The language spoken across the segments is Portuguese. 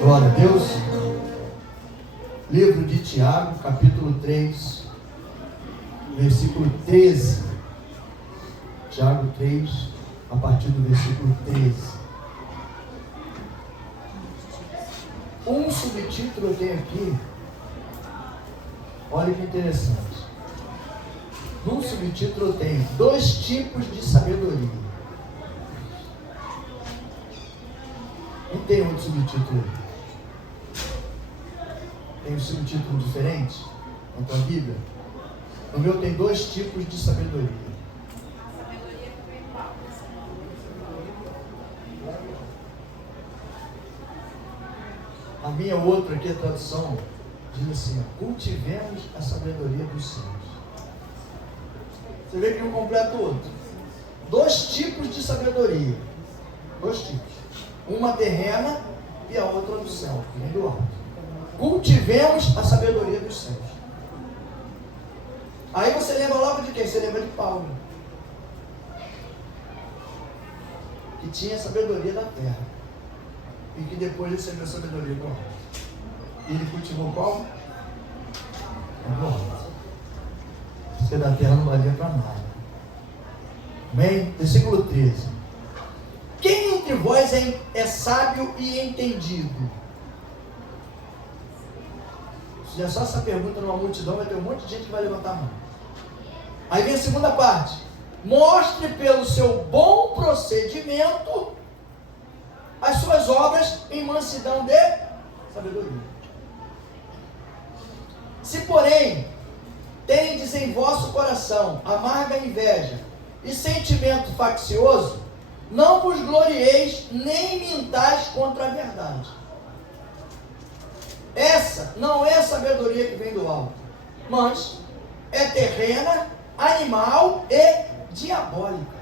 Glória a Deus. Livro de Tiago, capítulo 3, versículo 13. Tiago 3, a partir do versículo 13. Um subtítulo eu tenho aqui. Olha que interessante. Num subtítulo eu tenho 2 tipos de sabedoria. E tem outro subtítulo aí. Tem um subtítulo diferente na tua Bíblia? No meu tem 2 tipos de sabedoria. A minha outra aqui, a tradução, diz assim: cultivemos a sabedoria dos céus. Você vê que um completa o outro. 2 tipos de sabedoria. 2 tipos. Uma terrena e a outra do céu, que vem do alto. Cultivemos a sabedoria dos céus. Aí você lembra logo de quem? Você lembra de Paulo, que tinha a sabedoria da terra e que depois recebeu a sabedoria do alto. E ele cultivou qual? Do alto. Porque da terra não valia para nada. Amém? Versículo 13. Quem entre vós é sábio e entendido? Se fizer só essa pergunta numa multidão, vai ter um monte de gente que vai levantar a mão. Aí vem a segunda parte. Mostre pelo seu bom procedimento as suas obras em mansidão de sabedoria. Se, porém, tendes em vosso coração amarga inveja e sentimento faccioso, não vos glorieis nem mintais contra a verdade. Essa não é a sabedoria que vem do alto, mas é terrena, animal e diabólica.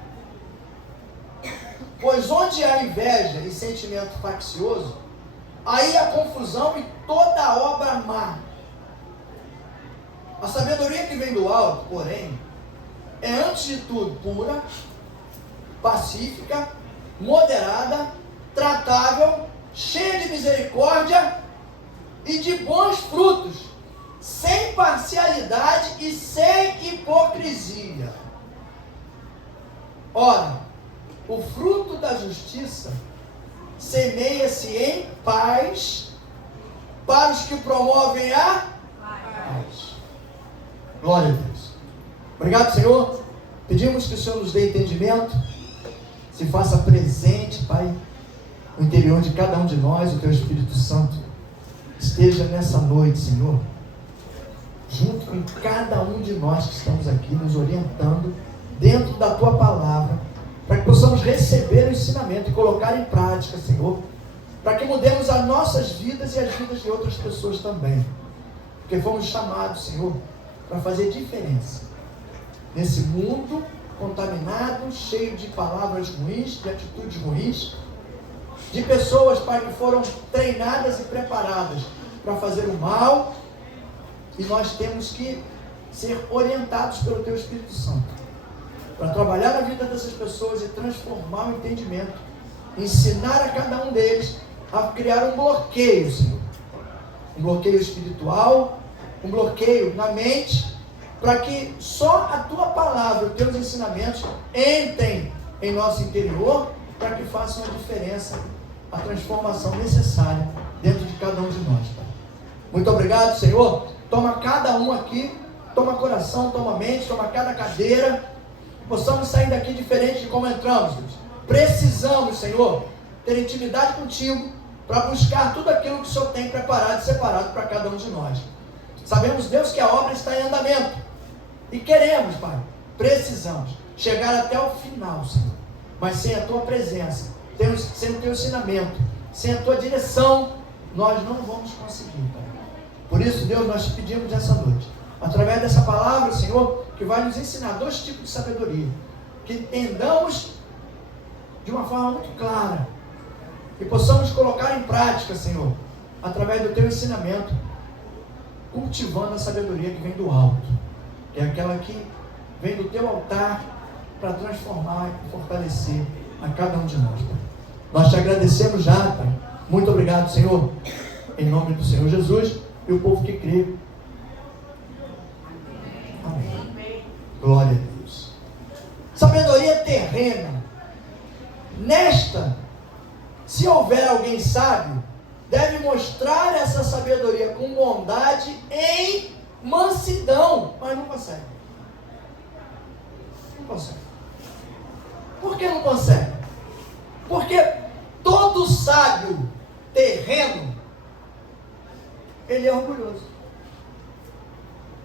Pois onde há inveja e sentimento faccioso, aí há confusão e toda obra má. A sabedoria que vem do alto, porém, é antes de tudo pura, pacífica, moderada, tratável, cheia de misericórdia e de bons frutos, sem parcialidade e sem hipocrisia. Ora, o fruto da justiça semeia-se em paz para os que promovem a paz. Glória a Deus. Obrigado, Senhor. Pedimos que o Senhor nos dê entendimento, se faça presente, Pai, no interior de cada um de nós. O Teu Espírito Santo esteja nessa noite, Senhor, junto com cada um de nós que estamos aqui, nos orientando dentro da Tua palavra, para que possamos receber o ensinamento e colocar em prática, Senhor, para que mudemos as nossas vidas e as vidas de outras pessoas também, porque fomos chamados, Senhor, para fazer diferença nesse mundo contaminado, cheio de palavras ruins, de atitudes ruins, de pessoas, Pai, que foram treinadas e preparadas para fazer o mal, e nós temos que ser orientados pelo Teu Espírito Santo, para trabalhar na vida dessas pessoas e transformar o entendimento, ensinar a cada um deles a criar um bloqueio, Senhor, um bloqueio espiritual, um bloqueio na mente, para que só a Tua palavra, os Teus ensinamentos entrem em nosso interior, para que façam a diferença, a transformação necessária dentro de cada um de nós, Pai. Muito obrigado, Senhor. Toma cada um aqui, toma coração, toma mente, toma cada cadeira, possamos sair daqui diferente de como entramos, Deus. Precisamos, Senhor, ter intimidade contigo, para buscar tudo aquilo que o Senhor tem preparado e separado para cada um de nós. Sabemos, Deus, que a obra está em andamento, e queremos, Pai, precisamos chegar até o final, Senhor, mas sem a Tua presença, sem o Teu ensinamento, sem a Tua direção, nós não vamos conseguir, Pai. Por isso, Deus, nós te pedimos essa noite, através dessa palavra, Senhor, que vai nos ensinar 2 tipos de sabedoria, que entendamos de uma forma muito clara, e possamos colocar em prática, Senhor, através do Teu ensinamento, cultivando a sabedoria que vem do alto, que é aquela que vem do Teu altar para transformar e fortalecer a cada um de nós, Pai. Nós te agradecemos já, Pai, Muito obrigado, Senhor, em nome do Senhor Jesus, e o povo que crê. Amém. Glória a Deus. Sabedoria terrena. Nesta, se houver alguém sábio, deve mostrar essa sabedoria com bondade em mansidão. Mas não consegue. Não consegue. Por que não consegue? Porque todo sábio terreno, ele é orgulhoso.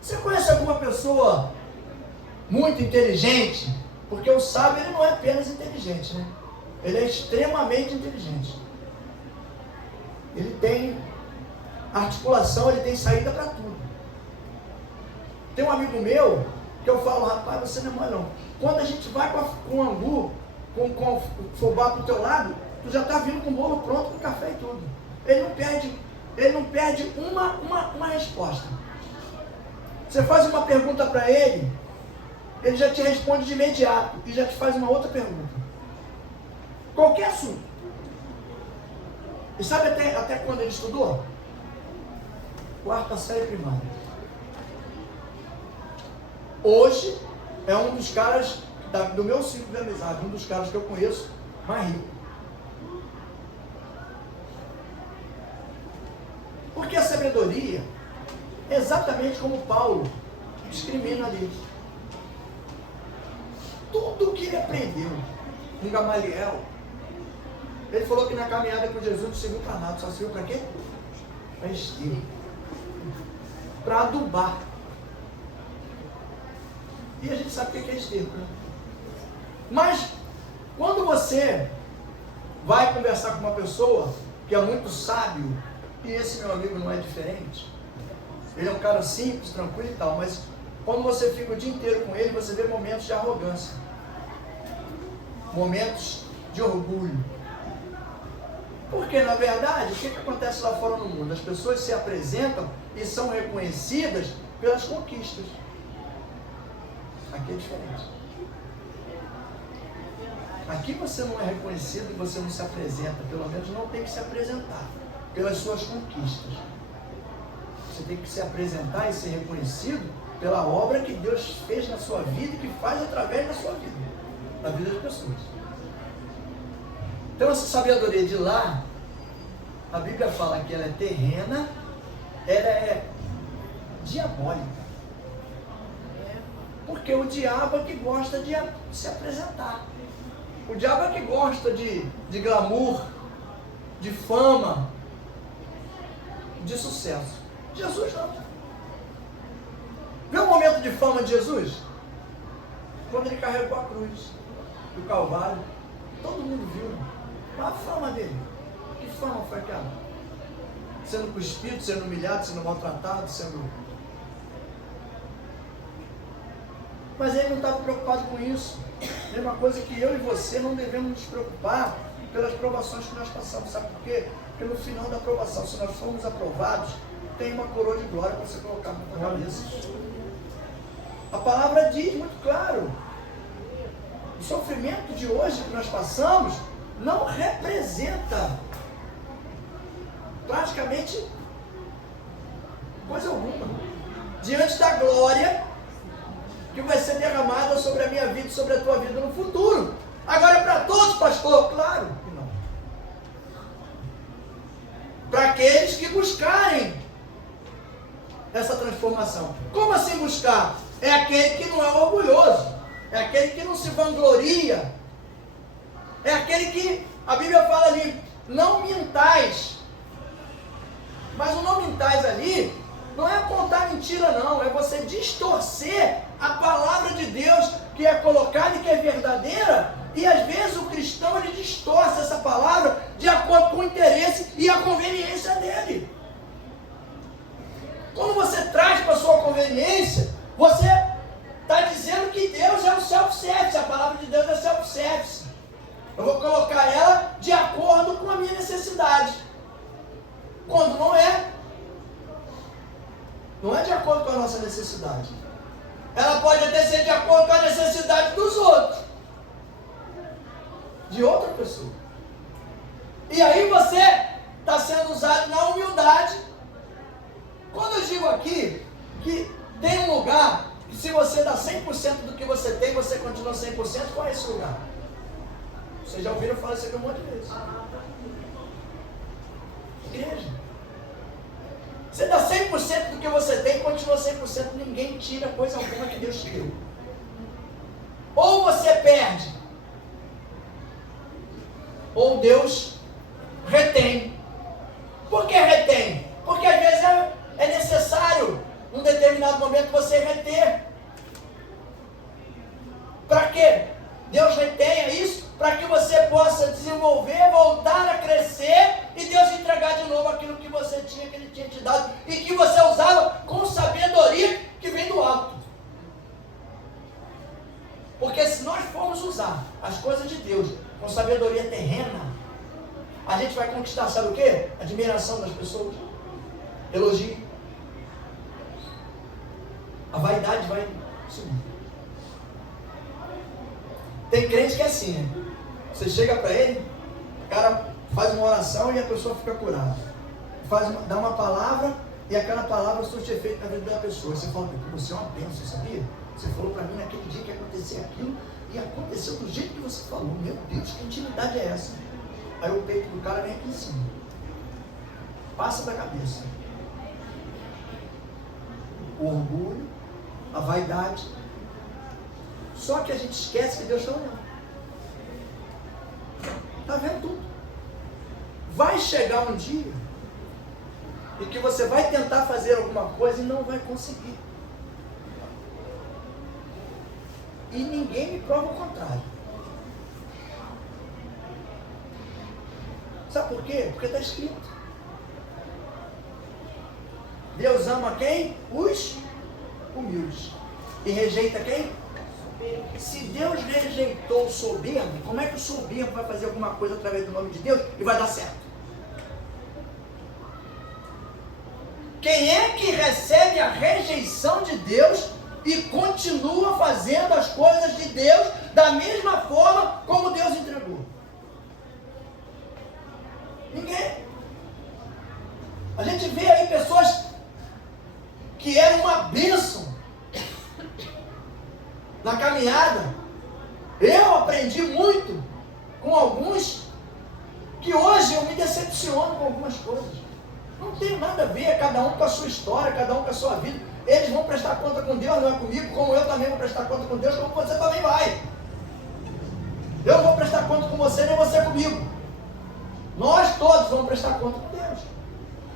Você conhece alguma pessoa muito inteligente? Porque o sábio, ele não é apenas inteligente, né? Ele é extremamente inteligente. Ele tem articulação, ele tem saída para tudo. Tem um amigo meu que eu falo, rapaz, você não é mole não. Quando a gente vai com o angu, com o fubá para o teu lado, tu já está vindo com o bolo pronto, com café e tudo. Ele não perde uma resposta. Você faz uma pergunta para ele, ele já te responde de imediato e já te faz uma outra pergunta. Qualquer assunto. E sabe até quando ele estudou? Quarta série primária. Hoje é um dos caras do meu ciclo de amizade, um dos caras que eu conheço mais rico. Porque a sabedoria, exatamente como Paulo discrimina ali. Tudo que ele aprendeu com Gamaliel, ele falou que na caminhada com Jesus não serviu para nada, só serviu para quê? Para estirar, para adubar. E a gente sabe o que é esterco, né? Mas, quando você vai conversar com uma pessoa que é muito sábio, e esse meu amigo não é diferente, ele é um cara simples, tranquilo e tal, mas quando você fica o dia inteiro com ele, você vê momentos de arrogância, momentos de orgulho. Porque, na verdade, o que acontece lá fora no mundo? As pessoas se apresentam e são reconhecidas pelas conquistas. Aqui é diferente. Aqui você não é reconhecido e você não se apresenta, pelo menos não tem que se apresentar, pelas suas conquistas. Você tem que se apresentar e ser reconhecido pela obra que Deus fez na sua vida e que faz através da sua vida, na vida das pessoas. Então essa sabedoria de lá, a Bíblia fala que ela é terrena, ela é diabólica. Porque o diabo é que gosta de se apresentar. O diabo é que gosta de glamour, de fama, de sucesso. Jesus não. Viu o momento de fama de Jesus? Quando ele carregou a cruz do Calvário. Todo mundo viu. Qual a fama dele? Que fama foi aquela? Sendo cuspido, sendo humilhado, sendo maltratado, sendo... Mas ele não estava preocupado com isso. Mesma coisa que eu e você não devemos nos preocupar pelas provações que nós passamos. Sabe por quê? Porque no final da aprovação, se nós formos aprovados, tem uma coroa de glória para você colocar na tua cabeça. A palavra diz muito claro. O sofrimento de hoje que nós passamos não representa praticamente coisa alguma diante da glória que vai ser derramada sobre a minha vida e sobre a tua vida no futuro. Agora é para todos, pastor? Claro que não. Para aqueles que buscarem essa transformação. Como assim buscar? É aquele que não é orgulhoso, é aquele que não se vangloria, é aquele que, a Bíblia fala ali, não mintais. Mas o não mintais ali não é apontar mentira não, é você distorcer a palavra de Deus que é colocada e que é verdadeira, e às vezes o cristão ele distorce essa palavra de acordo com o interesse e a conveniência dele. Quando você traz para a sua conveniência, você está dizendo que Deus é o self-service, a palavra de Deus é self-service. Eu vou colocar ela de acordo com a minha necessidade. Quando não é de acordo com a nossa necessidade. Ela pode até ser de acordo com a necessidade dos outros, de outra pessoa. E aí você está sendo usado na humildade. Quando eu digo aqui que tem um lugar que se você dá 100% do que você tem, você continua 100%, qual é esse lugar? Vocês já ouviram falar isso aqui um monte de vezes. Igreja. Você dá 100% do que você tem, continua 100%, ninguém tira coisa alguma que Deus te deu. Ou você perde, ou Deus retém. Por que retém? Porque às vezes é necessário, num determinado momento, você reter. Para quê? Deus retenha isso para que você possa desenvolver, voltar a crescer e Deus entregar de novo aquilo que você tinha, que Ele tinha te dado e que você usava com sabedoria que vem do alto. Porque se nós formos usar as coisas de Deus com sabedoria terrena, a gente vai conquistar, sabe o quê? Admiração das pessoas, elogio. A vaidade vai subir. Tem crente que é assim, né? Você chega para ele, o cara faz uma oração e a pessoa fica curada. Dá uma palavra e aquela palavra surte efeito na vida da pessoa. Você fala, você é uma bênção, sabia? Você falou para mim naquele dia que ia acontecer aquilo e aconteceu do jeito que você falou. Meu Deus, que intimidade é essa? Aí o peito do cara vem aqui em cima. Passa da cabeça. O orgulho, a vaidade. Só que a gente esquece que Deus está olhando. Está vendo tudo. Vai chegar um dia em que você vai tentar fazer alguma coisa e não vai conseguir. E ninguém me prova o contrário. Sabe por quê? Porque está escrito. Deus ama quem? Os humildes. E rejeita quem? Se Deus rejeitou o soberbo, como é que o soberbo vai fazer alguma coisa através do nome de Deus e vai dar certo? Quem é que recebe a rejeição de Deus e continua fazendo as coisas de Deus da mesma forma como Deus entregou? Ninguém. A gente vê aí pessoas que eram uma bênção na caminhada. Eu aprendi muito com alguns que hoje eu me decepciono com algumas coisas. Não tem nada a ver, cada um com a sua história, cada um com a sua vida. Eles vão prestar conta com Deus, não é comigo, como eu também vou prestar conta com Deus, como você também vai. Eu não vou prestar conta com você, nem você comigo. Nós todos vamos prestar conta com Deus.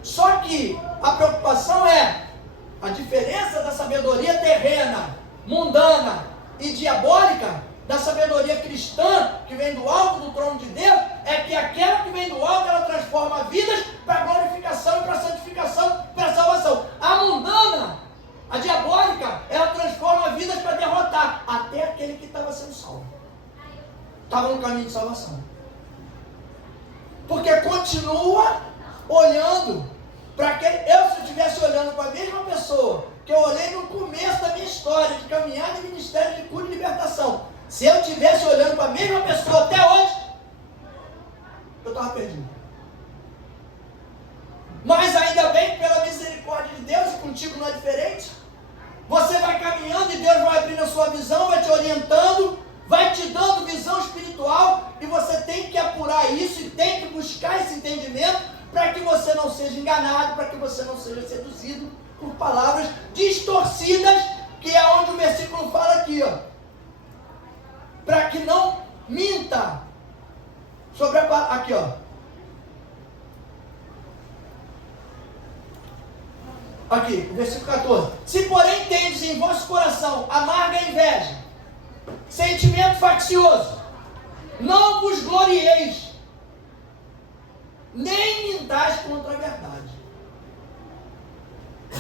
Só que a preocupação é a diferença da sabedoria terrena, mundana e diabólica, da sabedoria cristã que vem do alto do trono de Deus, é que aquela que vem do alto, ela transforma vidas para glorificação e para santificação, para salvação. A mundana, a diabólica, ela transforma vidas para derrotar até aquele que estava sendo salvo, estava no caminho de salvação, porque continua olhando para aquele. Se eu estivesse olhando para a mesma pessoa que eu olhei no começo da minha história de caminhada e ministério de cura e libertação, se eu estivesse olhando para a mesma pessoa até hoje, eu estava perdido. Mas ainda bem que pela misericórdia de Deus, e contigo não é diferente, você vai caminhando e Deus vai abrindo a sua visão, vai te orientando, vai te dando visão espiritual, e você tem que apurar isso e tem que buscar esse entendimento para que você não seja enganado, para que você não seja seduzido por palavras distorcidas, que é onde o versículo fala aqui, ó, para que não minta sobre a palavra, aqui ó, aqui, o versículo 14, se porém tendes em vosso coração amarga inveja, sentimento faccioso, não vos glorieis, nem mintais contra a verdade.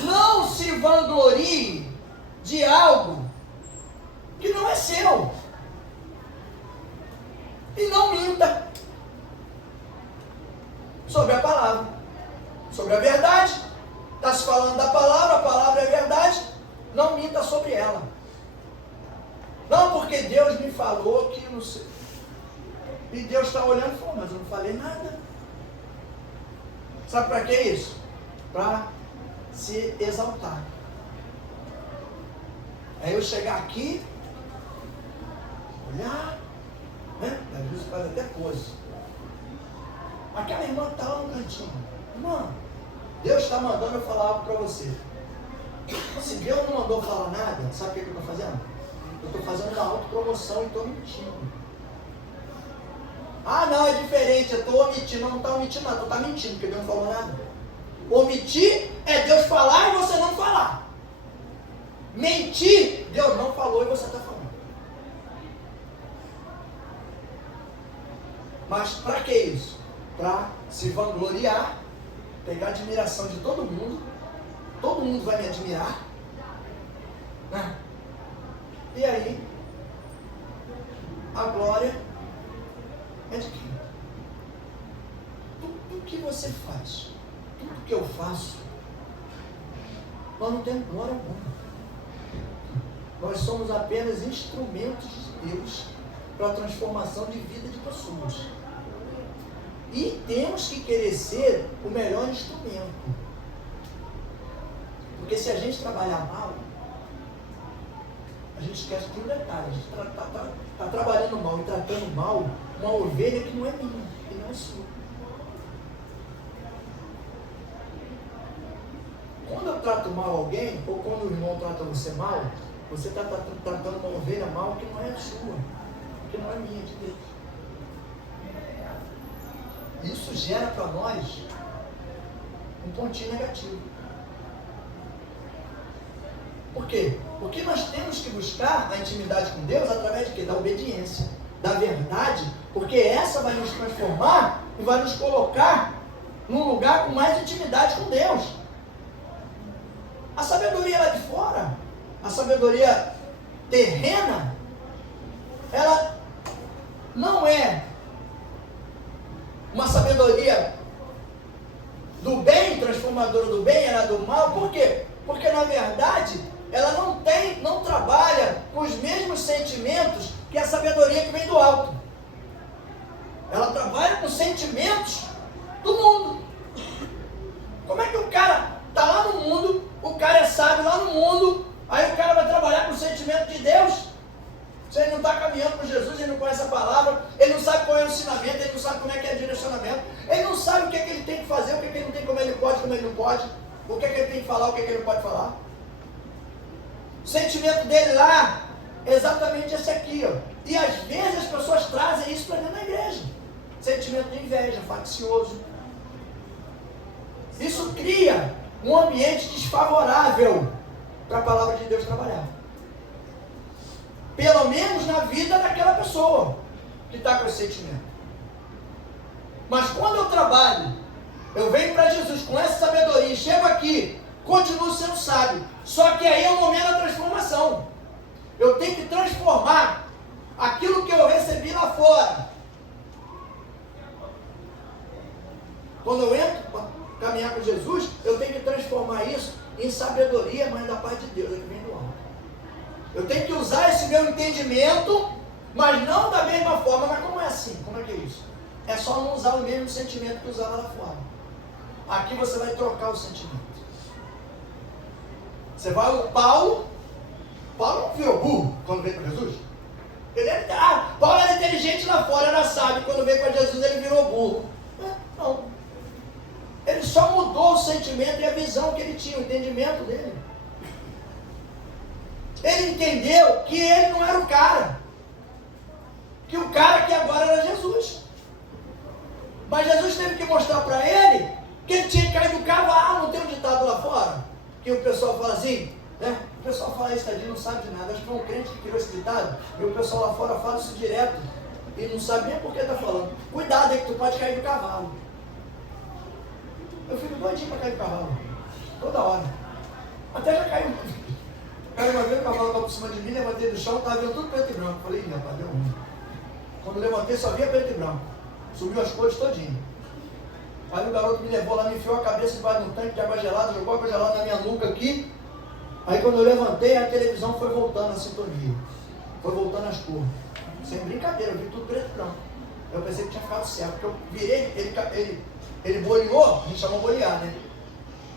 Não se vanglorie de algo que não é seu. E não minta sobre a palavra, sobre a verdade. Está se falando da palavra, a palavra é verdade. Não minta sobre ela. Não porque Deus me falou que não sei. E Deus está olhando e falou, mas eu não falei nada. Sabe para que isso? Para se exaltar. Aí eu chegar aqui, olhar, né? Às vezes faz até pose. Aquela irmã está lá no cantinho. Irmã, Deus está mandando eu falar algo para você. Se Deus não mandou falar nada, sabe o que eu estou fazendo? Eu estou fazendo uma autopromoção e estou mentindo. Ah, não, é diferente, eu estou omitindo. Não está omitindo nada, tu está mentindo, porque Deus não falou nada. Omitir é Deus falar e você não falar. Mentir, Deus não falou e você está falando. Mas para que isso? Para se vangloriar, pegar a admiração de todo mundo vai me admirar, né? E aí, a glória é de quem? Tudo que você faz, tudo que eu faço, nós não temos glória alguma. Nós somos apenas instrumentos de Deus para a transformação de vida de pessoas. E temos que querer ser o melhor instrumento. Porque se a gente trabalhar mal, a gente esquece de um detalhe. A gente está trabalhando mal e tratando mal uma ovelha que não é minha, que não é sua. Quando eu trato mal alguém, ou quando o irmão trata você mal, você está tratando uma ovelha mal que não é sua, que não é minha, de Deus. Isso gera para nós um pontinho negativo. Por quê? Porque nós temos que buscar a intimidade com Deus através de quê? Da obediência, da verdade, porque essa vai nos transformar e vai nos colocar num lugar com mais intimidade com Deus. A sabedoria lá de fora, a sabedoria terrena, ela não é uma sabedoria do bem, transformadora do bem, ela é do mal. Por quê? Porque na verdade ela não trabalha com os mesmos sentimentos que a sabedoria que vem do alto. Ela trabalha com sentimentos do mundo. Como é que o cara está lá no mundo, o cara é sábio lá no mundo, aí o cara vai trabalhar com o sentimento de Deus? Se ele não está caminhando com Jesus, ele não conhece a palavra, ele não sabe qual é o ensinamento, ele não sabe como é que é o direcionamento, ele não sabe o que é que ele tem que fazer, o que é que ele não tem, como ele pode, como ele não pode, o que é que ele tem que falar, o que é que ele não pode falar. O sentimento dele lá é exatamente esse aqui, ó. E às vezes as pessoas trazem isso para dentro da igreja. Sentimento de inveja, faccioso. Isso cria um ambiente desfavorável para a palavra de Deus trabalhar. Pelo menos na vida daquela pessoa que está com esse sentimento. Mas quando eu trabalho, eu venho para Jesus com essa sabedoria, chego aqui, continuo sendo sábio. Só que aí é o momento da transformação. Eu tenho que transformar aquilo que eu recebi lá fora. Quando eu entro para caminhar com Jesus, eu tenho que transformar isso em sabedoria, mas da parte de Deus, é que vem do alto. Eu tenho que usar esse meu entendimento, mas não da mesma forma. Mas como é assim? Como é que é isso? É só não usar o mesmo sentimento que usava lá fora. Aqui você vai trocar o sentimento. Você vai, o Paulo não virou burro quando veio para Jesus? Paulo era inteligente lá fora, era sábio, quando veio para Jesus ele virou burro. Não. Ele só mudou o sentimento e a visão que ele tinha, o entendimento dele. Ele entendeu que ele não era o cara. Que o cara que agora era Jesus. Mas Jesus teve que mostrar para ele que ele tinha que cair do cavalo. Não tem um ditado lá fora? Que o pessoal fala assim, né? O pessoal fala isso, tadinho, não sabe de nada. Acho que foi um crente que criou esse ditado. E o pessoal lá fora fala isso direto. E não sabe nem por que está falando. Cuidado aí que tu pode cair do cavalo. Eu fico doidinho para cair do cavalo. Toda hora. Até já caiu. Cara, uma vez o cavalo estava por cima de mim, levantei do chão, estava vendo tudo preto e branco. Falei, rapaz, deu ruim. Quando levantei, só via preto e branco. Subiu as cores todinho. Aí o garoto me levou lá, me enfiou a cabeça embaixo de um tanque de água gelada, jogou água gelada na minha nuca aqui. Aí quando eu levantei, a televisão foi voltando a sintonia. Foi voltando as cores. Sem brincadeira, eu vi tudo preto e branco. Eu pensei que tinha ficado certo, porque eu virei, ele Ele boleou, a gente chama bolear, né?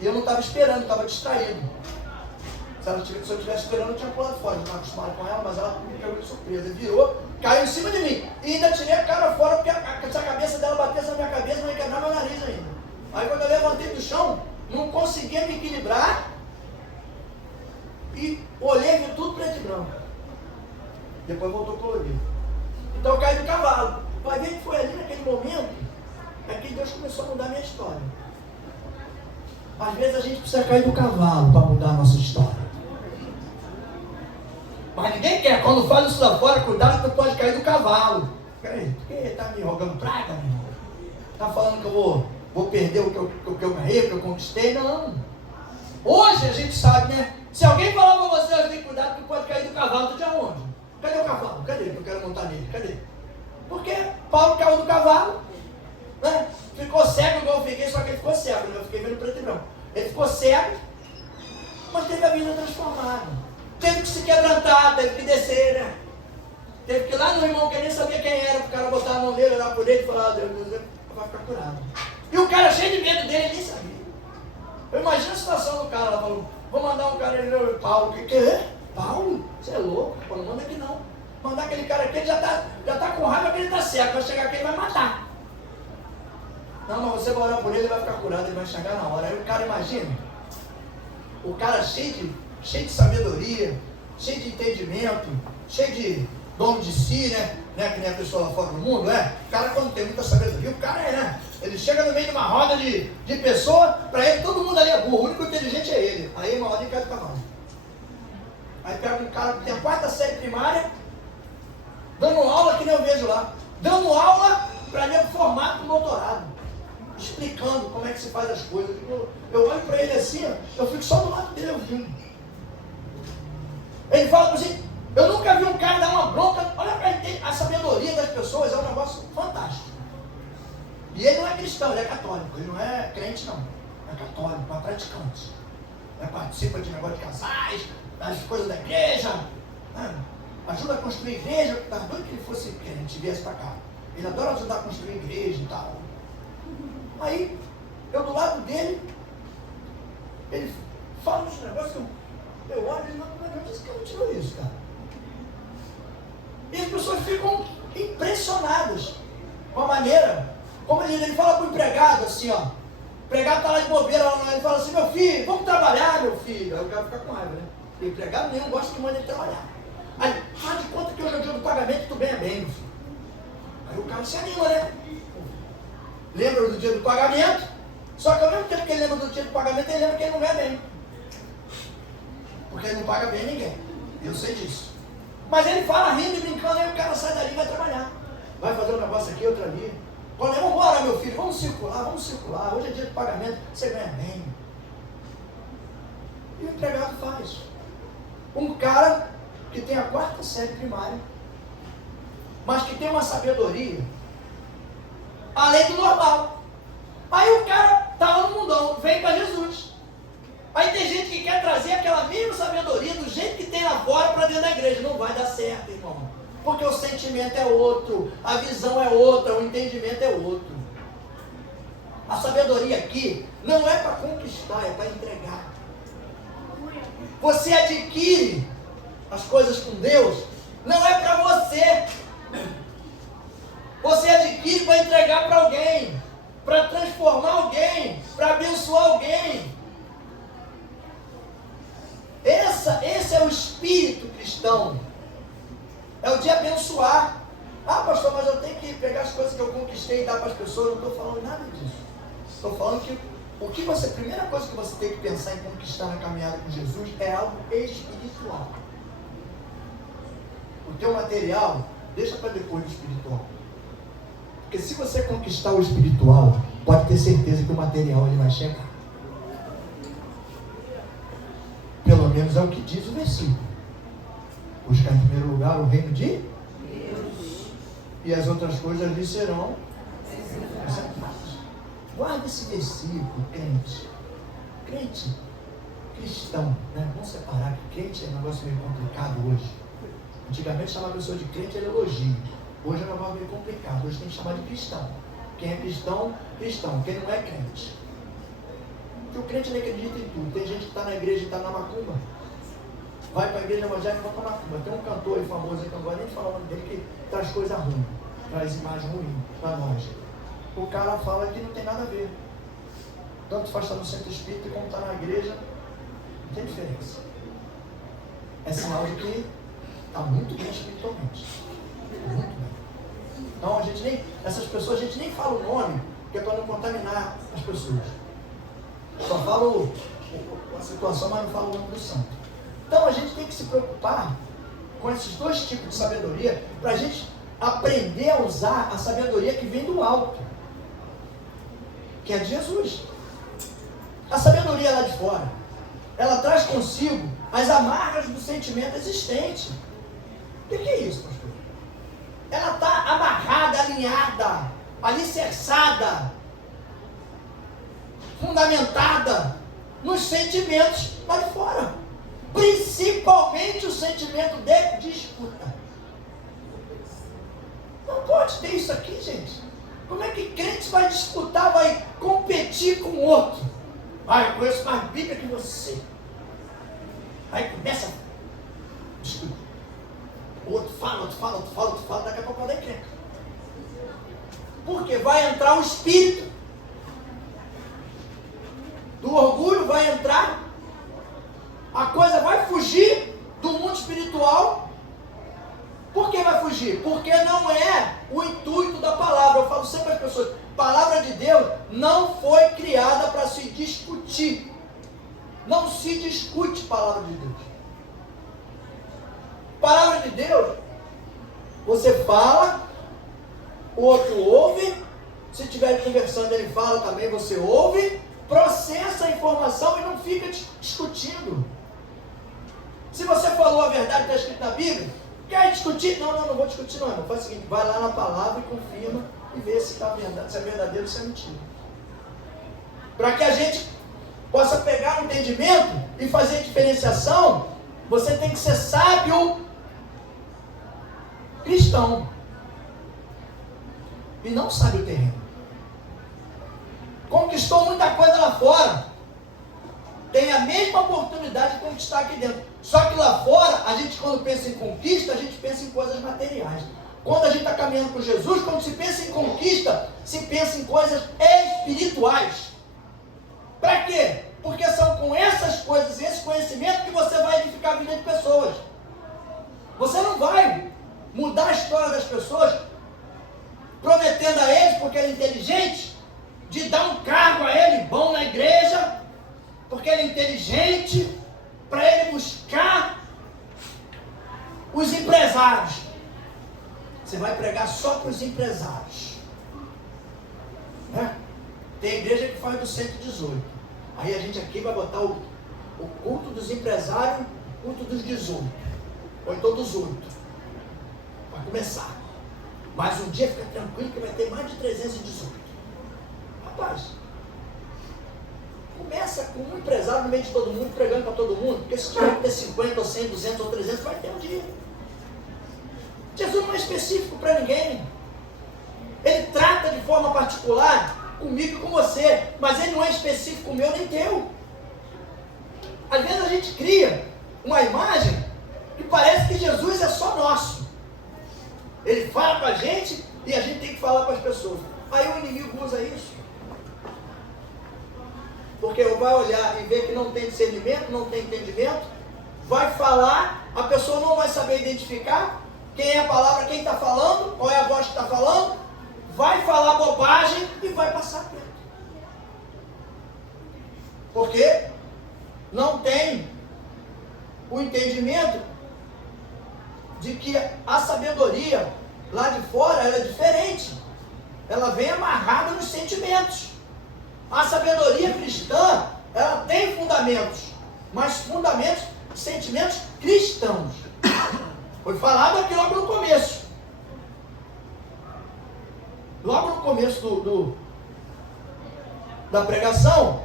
E eu não estava esperando, estava distraído. Se eu estivesse esperando, eu tinha pulado fora. Eu estava acostumado com ela, mas ela me pegou de surpresa. Ele virou, caiu em cima de mim. E ainda tirei a cara fora, porque se a cabeça dela batesse na minha cabeça, não ia quebrar meu nariz ainda. Aí quando eu levantei do chão, não conseguia me equilibrar. E olhei e vi tudo preto e branco. Depois voltou colorido. Então eu caí do cavalo. Vai ver que foi ali naquele momento que Deus começou a mudar a minha história. Às vezes a gente precisa cair do cavalo para mudar a nossa história. Mas ninguém quer. Quando fala isso lá fora, cuidado que tu pode cair do cavalo. Peraí, por que está me rogando praga, meu irmão? Está falando que eu vou perder o que eu ganhei, o que eu conquistei? Não. Hoje a gente sabe, né? Se alguém falar para você, eu tenho cuidado que tu pode cair do cavalo, tu de onde? Cadê o cavalo? Cadê que eu quero montar nele? Cadê? Porque Paulo caiu do cavalo, né? Ficou cego igual eu fiquei, só que ele ficou cego, né? Eu fiquei vendo preto e branco. Ele ficou cego, mas teve a vida transformada. Teve que se quebrantar, teve que descer, né? Teve que ir lá no irmão que nem sabia quem era, o cara botar a mão nele, olhar por ele e falar, Deus, vai ficar curado. E o cara cheio de medo dele, ele nem sabia. Eu imagino a situação do cara, ela falou, vou mandar um cara, ele olhou, Paulo, que é? Paulo? Você é louco? Não manda aqui não. Mandar aquele cara aqui, ele já tá com raiva que ele tá cego, vai chegar aqui e vai matar. Não, mas você vai orar por ele, ele vai ficar curado, ele vai chegar na hora. Aí o cara, imagina, o cara cheio de sabedoria, cheio de entendimento, cheio de dono de si, né? Que nem a pessoa lá fora do mundo, né? O cara, quando tem muita sabedoria, o cara né? Ele chega no meio de uma roda de pessoa, para ele todo mundo ali é burro, o único inteligente é ele. Aí uma hora ele cai do cavalo. Aí pega um cara que tem a 4ª série primária, dando aula que nem eu vejo lá, dando aula para nego formado com doutorado, explicando como é que se faz as coisas. Eu olho para ele assim, eu fico só do lado dele ouvindo. Ele fala assim, eu nunca vi um cara dar uma bronca, olha para ele, a sabedoria das pessoas é um negócio fantástico. E ele não é cristão, ele é católico, ele não é crente não, é católico, é praticante. Participa de negócio de casais, das coisas da igreja, né? Ajuda a construir igreja, tá doido que ele fosse crente, viesse para cá. Ele adora ajudar a construir igreja e tal. Aí, eu do lado dele, ele fala uns negócios que eu olho e digo, não, onde esse cara tirou isso, cara? E as pessoas ficam impressionadas com a maneira, como ele fala para o empregado assim, ó. O empregado está lá de bobeira, ele fala assim, meu filho, vamos trabalhar, meu filho. Aí o cara fica com raiva, né? O empregado nenhum gosta que manda ele trabalhar. Aí, faz de conta que hoje é o dia do pagamento, tu ganha bem, meu filho. Aí o cara se anima, né? Lembra do dia do pagamento, só que ao mesmo tempo que ele lembra do dia do pagamento, ele lembra que ele não ganha bem. Porque ele não paga bem ninguém. Eu sei disso. Mas ele fala rindo e brincando, aí o cara sai dali e vai trabalhar. Vai fazer um negócio aqui, outro ali. Quando vamos embora, meu filho, vamos circular. Hoje é dia de pagamento, você ganha bem. E o empregado faz. Um cara que tem a 4ª série primária, mas que tem uma sabedoria além do normal. Aí o cara está lá no mundão, vem para Jesus. Aí tem gente que quer trazer aquela mesma sabedoria do jeito que tem lá fora para dentro da igreja. Não vai dar certo, irmão. Porque o sentimento é outro, a visão é outra, o entendimento é outro. A sabedoria aqui não é para conquistar, é para entregar. Você adquire as coisas com Deus, não é para você. Você adquire para entregar para alguém, para transformar alguém, para abençoar alguém. Esse é o espírito cristão. É o de abençoar. Ah, pastor, mas eu tenho que pegar as coisas que eu conquistei e dar para as pessoas. Eu não estou falando nada disso. Estou falando que a primeira coisa que você tem que pensar em conquistar na caminhada com Jesus é algo espiritual. O teu material, deixa para depois do espiritual. Porque se você conquistar o espiritual, pode ter certeza que o material ele vai chegar. Pelo menos é o que diz o versículo. Buscar em primeiro lugar o reino de Deus. E as outras coisas lhe serão acrescentadas. Guarda esse versículo, crente. Crente, cristão, né? Vamos separar que crente é um negócio meio complicado hoje. Antigamente chamava a pessoa de crente, era elogio. Hoje é um negócio meio complicado. Hoje tem que chamar de cristão. Quem é cristão, cristão. Quem não é, crente. Porque o crente ele acredita em tudo. Tem gente que está na igreja e está na macumba. Vai para a igreja evangélica e vai para a macumba. Tem um cantor aí famoso aí, que eu não gosto nem de falar o nome dele, que traz coisa ruim, traz imagem ruim para nós. O cara fala que não tem nada a ver. Tanto faz estar no centro espírita como estar na igreja, não tem diferença. É sinal de que está muito bem espiritualmente. Muito bem. Então essas pessoas a gente nem fala o nome, que é para não contaminar as pessoas. Só fala a situação, mas não fala o nome do santo. Então a gente tem que se preocupar com esses dois tipos de sabedoria, para a gente aprender a usar a sabedoria que vem do alto, que é de Jesus. A sabedoria lá de fora, ela traz consigo as amarras do sentimento existente. O que é isso, pastor? Ela está amarrada, alinhada, alicerçada, fundamentada nos sentimentos lá de fora. Principalmente o sentimento de disputa. Não pode ter isso aqui, gente. Como é que crente vai disputar, vai competir com o outro? Eu conheço mais Bíblia que você. Aí começa a discutir. O outro fala, daqui a pouco ela é crente. Porque vai entrar o espírito do orgulho, vai entrar, a coisa vai fugir do mundo espiritual. Por que vai fugir? Porque não é o intuito da palavra. Eu falo sempre às pessoas, a palavra de Deus não foi criada para se discutir. Não se discute a palavra de Deus. Palavra de Deus, você fala, o outro ouve, se estiver conversando ele fala também, você ouve, processa a informação e não fica discutindo. Se você falou a verdade que está escrito na Bíblia, quer discutir? Não vou discutir não. Faz o seguinte, vai lá na palavra e confirma e vê se está verdade, se é verdadeiro ou se é mentira. Para que a gente possa pegar o entendimento e fazer a diferenciação, você tem que ser sábio cristão. E não sábio terreno. Conquistou muita coisa lá fora. Tem a mesma oportunidade de conquistar aqui dentro. Só que lá fora, a gente quando pensa em conquista, a gente pensa em coisas materiais. Quando a gente está caminhando com Jesus, quando se pensa em conquista, se pensa em coisas espirituais. Para quê? Porque são com essas coisas, esse conhecimento, que você vai edificar a vida de pessoas. Você não vai mudar a história das pessoas prometendo a eles, porque ele é inteligente, de dar um cargo a ele bom na igreja, porque ele é inteligente, para ele buscar os empresários. Você vai pregar só para os empresários, né? Tem igreja que faz do 118. Aí a gente aqui vai botar o culto dos empresários, o culto dos 18, ou então dos 8, para começar. Mas um dia fica tranquilo que vai ter mais de 318. Rapaz, começa com um empresário no meio de todo mundo, pregando para todo mundo, porque se tiver que ter 50 ou 100, 200 ou 300, vai ter um dia. Jesus não é específico para ninguém. Ele trata de forma particular comigo e com você, mas ele não é específico meu nem teu. Às vezes a gente cria uma imagem que parece que Jesus é só nosso. Ele fala para a gente e a gente tem que falar para as pessoas. Aí o inimigo usa isso. Porque vai olhar e ver que não tem discernimento, não tem entendimento, vai falar, a pessoa não vai saber identificar quem é a palavra, quem está falando, qual é a voz que está falando, vai falar bobagem e vai passar perto. Porque não tem o entendimento de que a sabedoria lá de fora ela é diferente. Ela vem amarrada nos sentimentos. A sabedoria cristã, ela tem fundamentos, mas fundamentos, sentimentos cristãos. Foi falado aqui logo no começo. Logo no começo da pregação,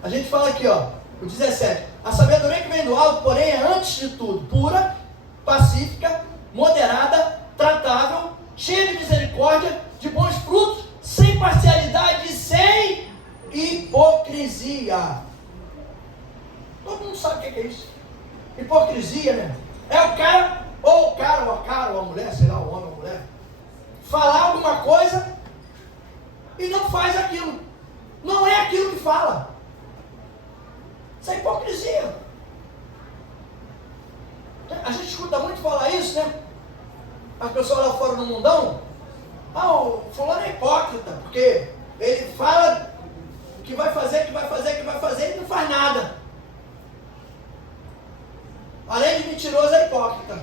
a gente fala aqui, ó, o 17. A sabedoria que vem do alto, porém, é antes de tudo pura, pacífica, moderada, tratável, cheia de misericórdia de bons frutos, sem parcialidade e sem hipocrisia. Todo mundo sabe o que é isso. Hipocrisia, né? É o cara, ou a mulher, sei lá, o homem ou a mulher, falar alguma coisa e não faz aquilo. Não é aquilo que fala. Isso é hipocrisia. A gente escuta muito falar isso, né? As pessoas lá fora no mundão, o fulano é hipócrita, porque ele fala que vai fazer, e não faz nada. Além de mentiroso, é hipócrita.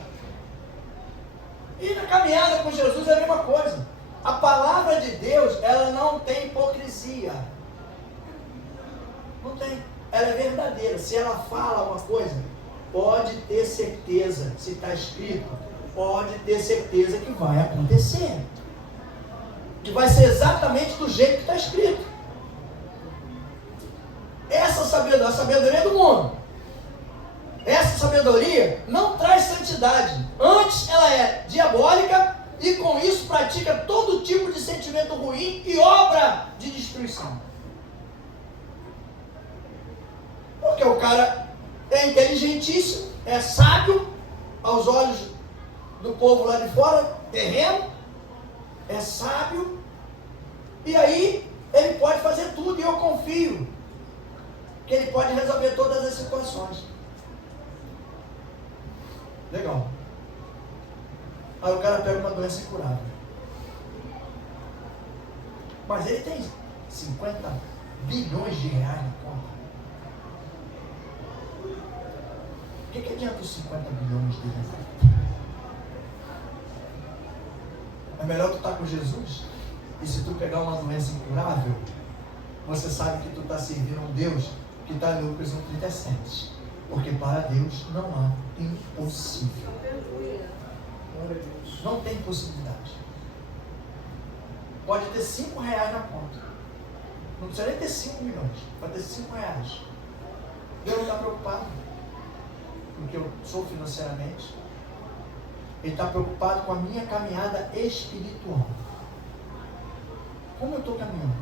E na caminhada com Jesus é a mesma coisa. A palavra de Deus, ela não tem hipocrisia. Não tem. Ela é verdadeira. Se ela fala uma coisa, pode ter certeza, se está escrito, pode ter certeza que vai acontecer. Que vai ser exatamente do jeito que está escrito. Essa sabedoria, a sabedoria do mundo. Essa sabedoria não traz santidade. Antes, ela é diabólica e com isso pratica todo tipo de sentimento ruim e obra de destruição. Porque o cara é inteligentíssimo, é sábio aos olhos do povo lá de fora, terreno, é sábio, e aí ele pode fazer tudo, e eu confio que ele pode resolver todas as situações. Legal. Aí o cara pega uma doença incurável. Mas ele tem 50 bilhões de reais na conta. O que adianta os 50 bilhões dele na conta? É melhor tu estar com Jesus? E se tu pegar uma doença incurável, você sabe que tu está servindo a um Deus que está em Lucas 1,37. Porque para Deus não há impossível. Não tem possibilidade. Pode ter 5 reais na conta. Não precisa nem ter 5 milhões. Pode ter 5 reais. Deus não está preocupado porque eu sou financeiramente. Ele está preocupado com a minha caminhada espiritual. Como eu estou caminhando?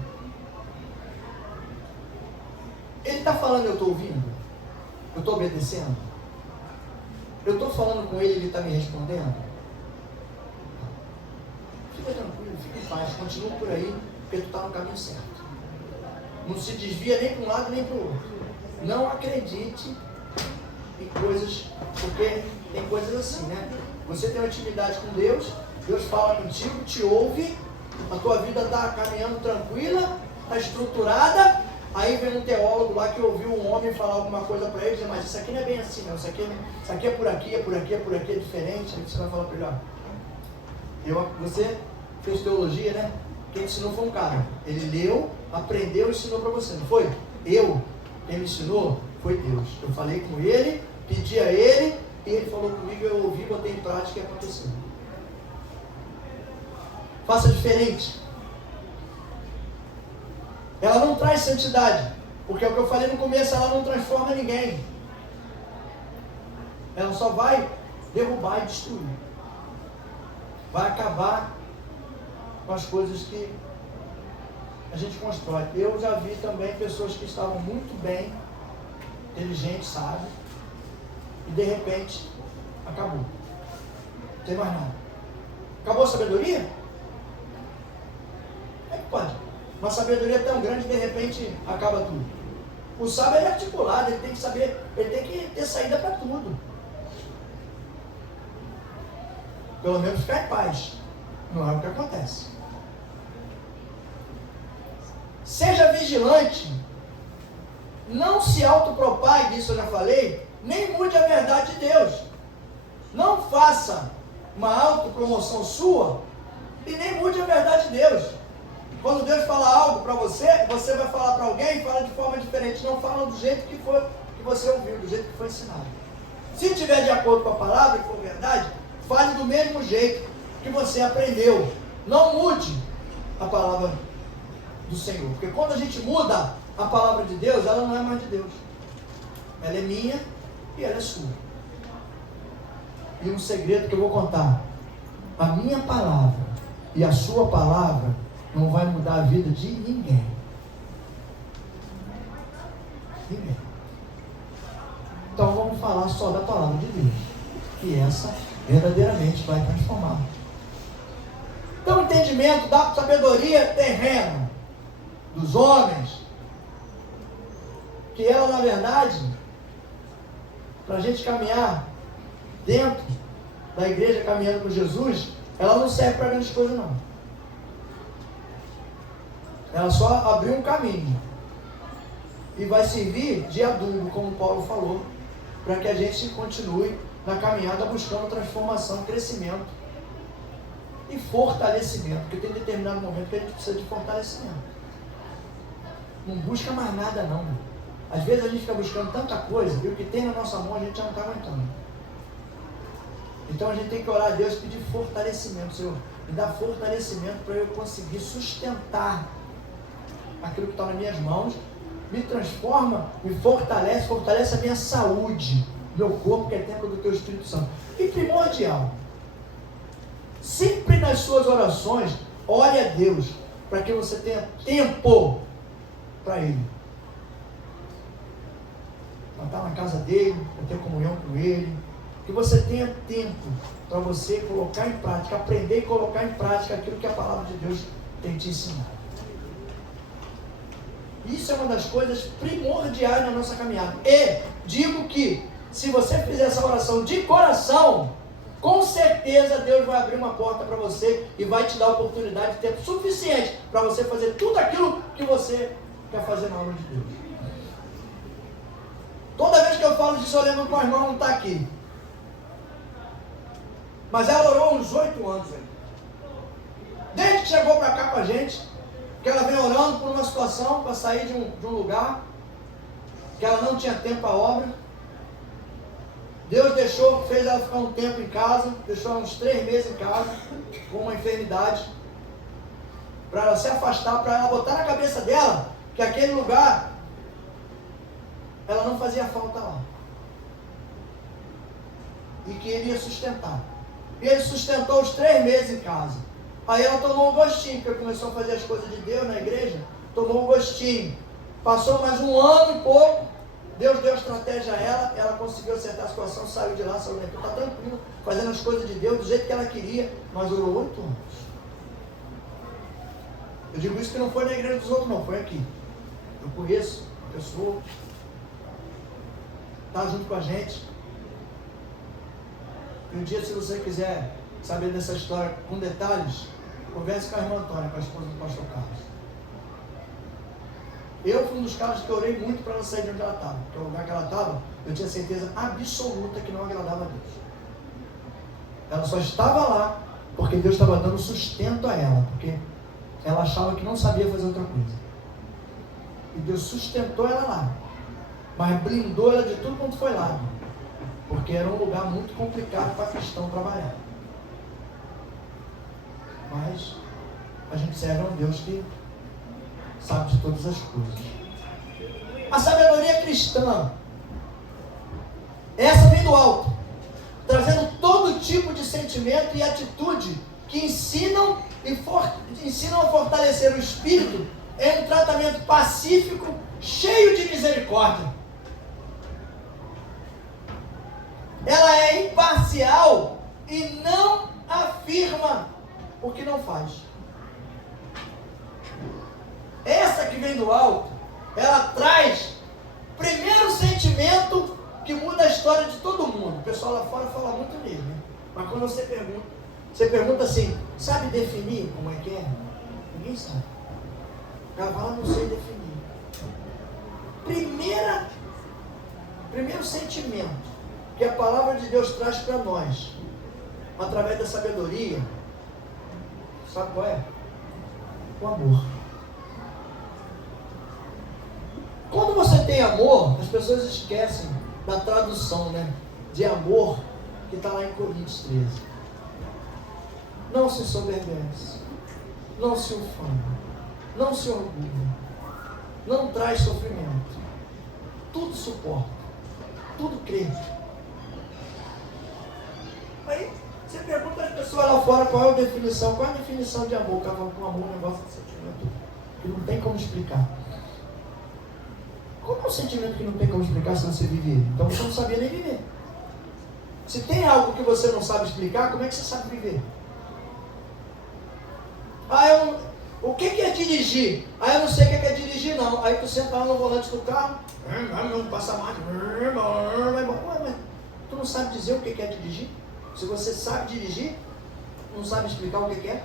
Ele está falando, eu estou ouvindo? Eu estou obedecendo? Eu estou falando com ele, ele está me respondendo? Fica tranquilo, fica em paz, continua por aí, porque tu está no caminho certo. Não se desvia nem para um lado nem para o outro. Não acredite em coisas, porque tem coisas assim, né? Você tem uma intimidade com Deus, Deus fala contigo, te ouve, a tua vida está caminhando tranquila, está estruturada. Aí vem um teólogo lá que ouviu um homem falar alguma coisa para ele, diz, mas isso aqui não é bem assim, não. Isso aqui é por aqui, é diferente. Aí você vai falar para ele, você fez teologia, né? Quem te ensinou foi um cara. Ele leu, aprendeu e ensinou para você, não foi? Quem me ensinou foi Deus. Eu falei com ele, pedi a ele, e ele falou comigo, eu ouvi, botei em prática e aconteceu. Faça diferente. Ela não traz santidade, porque é o que eu falei no começo, ela não transforma ninguém. Ela só vai derrubar e destruir. Vai acabar com as coisas que a gente constrói. Eu já vi também pessoas que estavam muito bem, inteligentes, sábios, e de repente acabou. Não tem mais nada. Acabou a sabedoria? É que pode. Uma sabedoria tão grande, de repente, acaba tudo. O sábio é articulado, ele tem que saber, ele tem que ter saída para tudo. Pelo menos ficar em paz. Não é o que acontece. Seja vigilante. Não se autopropague, isso eu já falei, nem mude a verdade de Deus. Não faça uma autopromoção sua e nem mude a verdade de Deus. Quando Deus fala algo para você, você vai falar para alguém e fala de forma diferente. Não fala do jeito que você ouviu, do jeito que foi ensinado. Se estiver de acordo com a palavra e for verdade, fale do mesmo jeito que você aprendeu. Não mude a palavra do Senhor. Porque quando a gente muda a palavra de Deus, ela não é mais de Deus. Ela é minha e ela é sua. E um segredo que eu vou contar. A minha palavra E a sua palavra não vai mudar a vida de ninguém. Ninguém. Então vamos falar só da palavra de Deus. E essa verdadeiramente vai transformar. Então o entendimento da sabedoria terrena dos homens, que ela na verdade, para a gente caminhar dentro da igreja, caminhando com Jesus, ela não serve para grandes coisas não. Ela só abriu um caminho e vai servir de adubo, como Paulo falou, para que a gente continue na caminhada buscando transformação, crescimento e fortalecimento, porque tem determinado momento que a gente precisa de fortalecimento. Não busca mais nada não. Às vezes a gente fica buscando tanta coisa e o que tem na nossa mão a gente já não está aguentando. Então a gente tem que orar a Deus e pedir fortalecimento. Senhor, me dá fortalecimento para eu conseguir sustentar aquilo que está nas minhas mãos. Me transforma, me fortalece, fortalece a minha saúde, meu corpo, que é templo do Teu Espírito Santo. E primordial, sempre nas suas orações, ore a Deus, para que você tenha tempo para Ele. Para estar na casa dEle, para ter comunhão com Ele. Que você tenha tempo para você colocar em prática, aprender e colocar em prática aquilo que a palavra de Deus tem te ensinado. Isso é uma das coisas primordiais na nossa caminhada. E digo que, se você fizer essa oração de coração, com certeza Deus vai abrir uma porta para você e vai te dar oportunidade de tempo suficiente para você fazer tudo aquilo que você quer fazer na obra de Deus. Toda vez que eu falo disso, eu lembro que a irmã não está aqui. Mas ela orou uns 8 anos aí. Desde que chegou para cá com a gente, que ela vem orando por uma situação para sair de um lugar, que ela não tinha tempo para a obra. Deus deixou, fez ela ficar um tempo em casa, deixou ela uns 3 meses em casa, com uma enfermidade, para ela se afastar, para ela botar na cabeça dela que aquele lugar, ela não fazia falta lá. E que ele ia sustentar. E ele sustentou os 3 meses em casa. Aí ela tomou um gostinho, porque começou a fazer as coisas de Deus na igreja, tomou um gostinho. Passou mais 1 ano e pouco, Deus deu estratégia a ela, ela conseguiu acertar a situação, saiu de lá, saiu daqui, está tranquilo, fazendo as coisas de Deus do jeito que ela queria, mas durou 8 anos. Eu digo isso que não foi na igreja dos outros não, foi aqui. Eu conheço a pessoa, está junto com a gente. E um dia, se você quiser saber dessa história com detalhes, converse com a irmã Antônia, com a esposa do pastor Carlos. Eu fui um dos caras que orei muito para ela sair de onde ela estava, porque o lugar que ela estava, eu tinha certeza absoluta que não agradava a Deus. Ela só estava lá porque Deus estava dando sustento a ela, porque ela achava que não sabia fazer outra coisa. E Deus sustentou ela lá, mas blindou ela de tudo quanto foi lado, porque era um lugar muito complicado para cristão trabalhar. Mas a gente serve a um Deus que sabe de todas as coisas. A sabedoria cristã, essa vem do alto, trazendo todo tipo de sentimento e atitude que ensinam a fortalecer o espírito em um tratamento pacífico, cheio de misericórdia. Ela é imparcial e não afirma o que não faz. Essa que vem do alto, ela traz primeiro sentimento que muda a história de todo mundo. O pessoal lá fora fala muito nele, né? Mas quando você pergunta assim, sabe definir como é que é? Ninguém sabe. Ela fala, não sei definir. Primeiro sentimento que a palavra de Deus traz para nós, através da sabedoria, sabe qual é? O amor. Quando você tem amor, as pessoas esquecem da tradução, né, de amor que está lá em Coríntios 13. Não se soberbece, não se ufana, não se orgulha, não traz sofrimento, tudo suporta, tudo crê. Aí Você pergunta às pessoas lá fora qual é a definição de amor. O cara fala com amor, um negócio de sentimento que não tem como explicar. Como é um sentimento que não tem como explicar se você vive ele? Então você não sabia nem viver. Se tem algo que você não sabe explicar, como é que você sabe viver? O que é dirigir? Eu não sei o que é dirigir não. Aí tu senta lá no volante do carro, não passa mais, mas tu não sabe dizer o que é dirigir? Se você sabe dirigir, não sabe explicar o que é?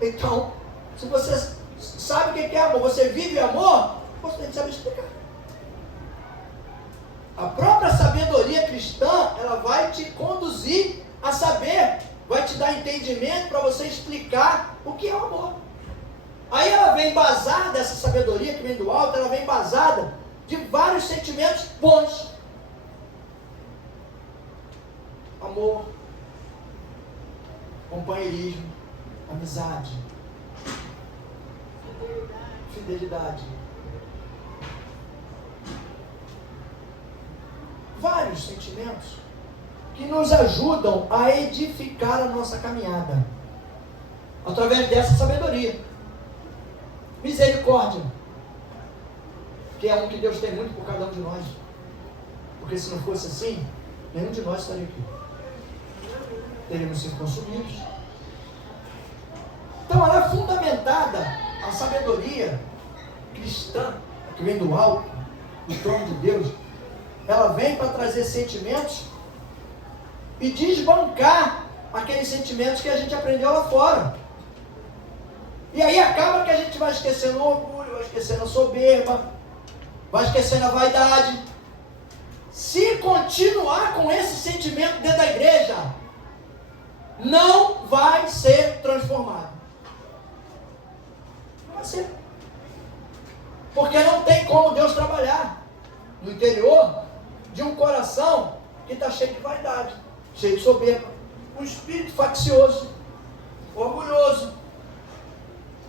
Então, se você sabe o que é amor, você vive amor, você tem que saber explicar. A própria sabedoria cristã, ela vai te conduzir a saber, vai te dar entendimento para você explicar o que é o amor. Aí ela vem embasada, essa sabedoria que vem do alto, ela vem embasada de vários sentimentos bons. Amor, companheirismo, amizade, fidelidade. Vários sentimentos que nos ajudam a edificar a nossa caminhada através dessa sabedoria. Misericórdia, que é um que Deus tem muito por cada um de nós, porque se não fosse assim, nenhum de nós estaria aqui, teríamos sido consumidos. Então ela é fundamentada, a sabedoria cristã que vem do alto, do trono de Deus. Ela vem para trazer sentimentos e desbancar aqueles sentimentos que a gente aprendeu lá fora. E aí acaba que a gente vai esquecendo o orgulho, vai esquecendo a soberba, vai esquecendo a vaidade. Se continuar com esse sentimento dentro da igreja, não vai ser transformado. Não vai ser. Porque não tem como Deus trabalhar no interior de um coração que está cheio de vaidade, cheio de soberba, um espírito faccioso, orgulhoso.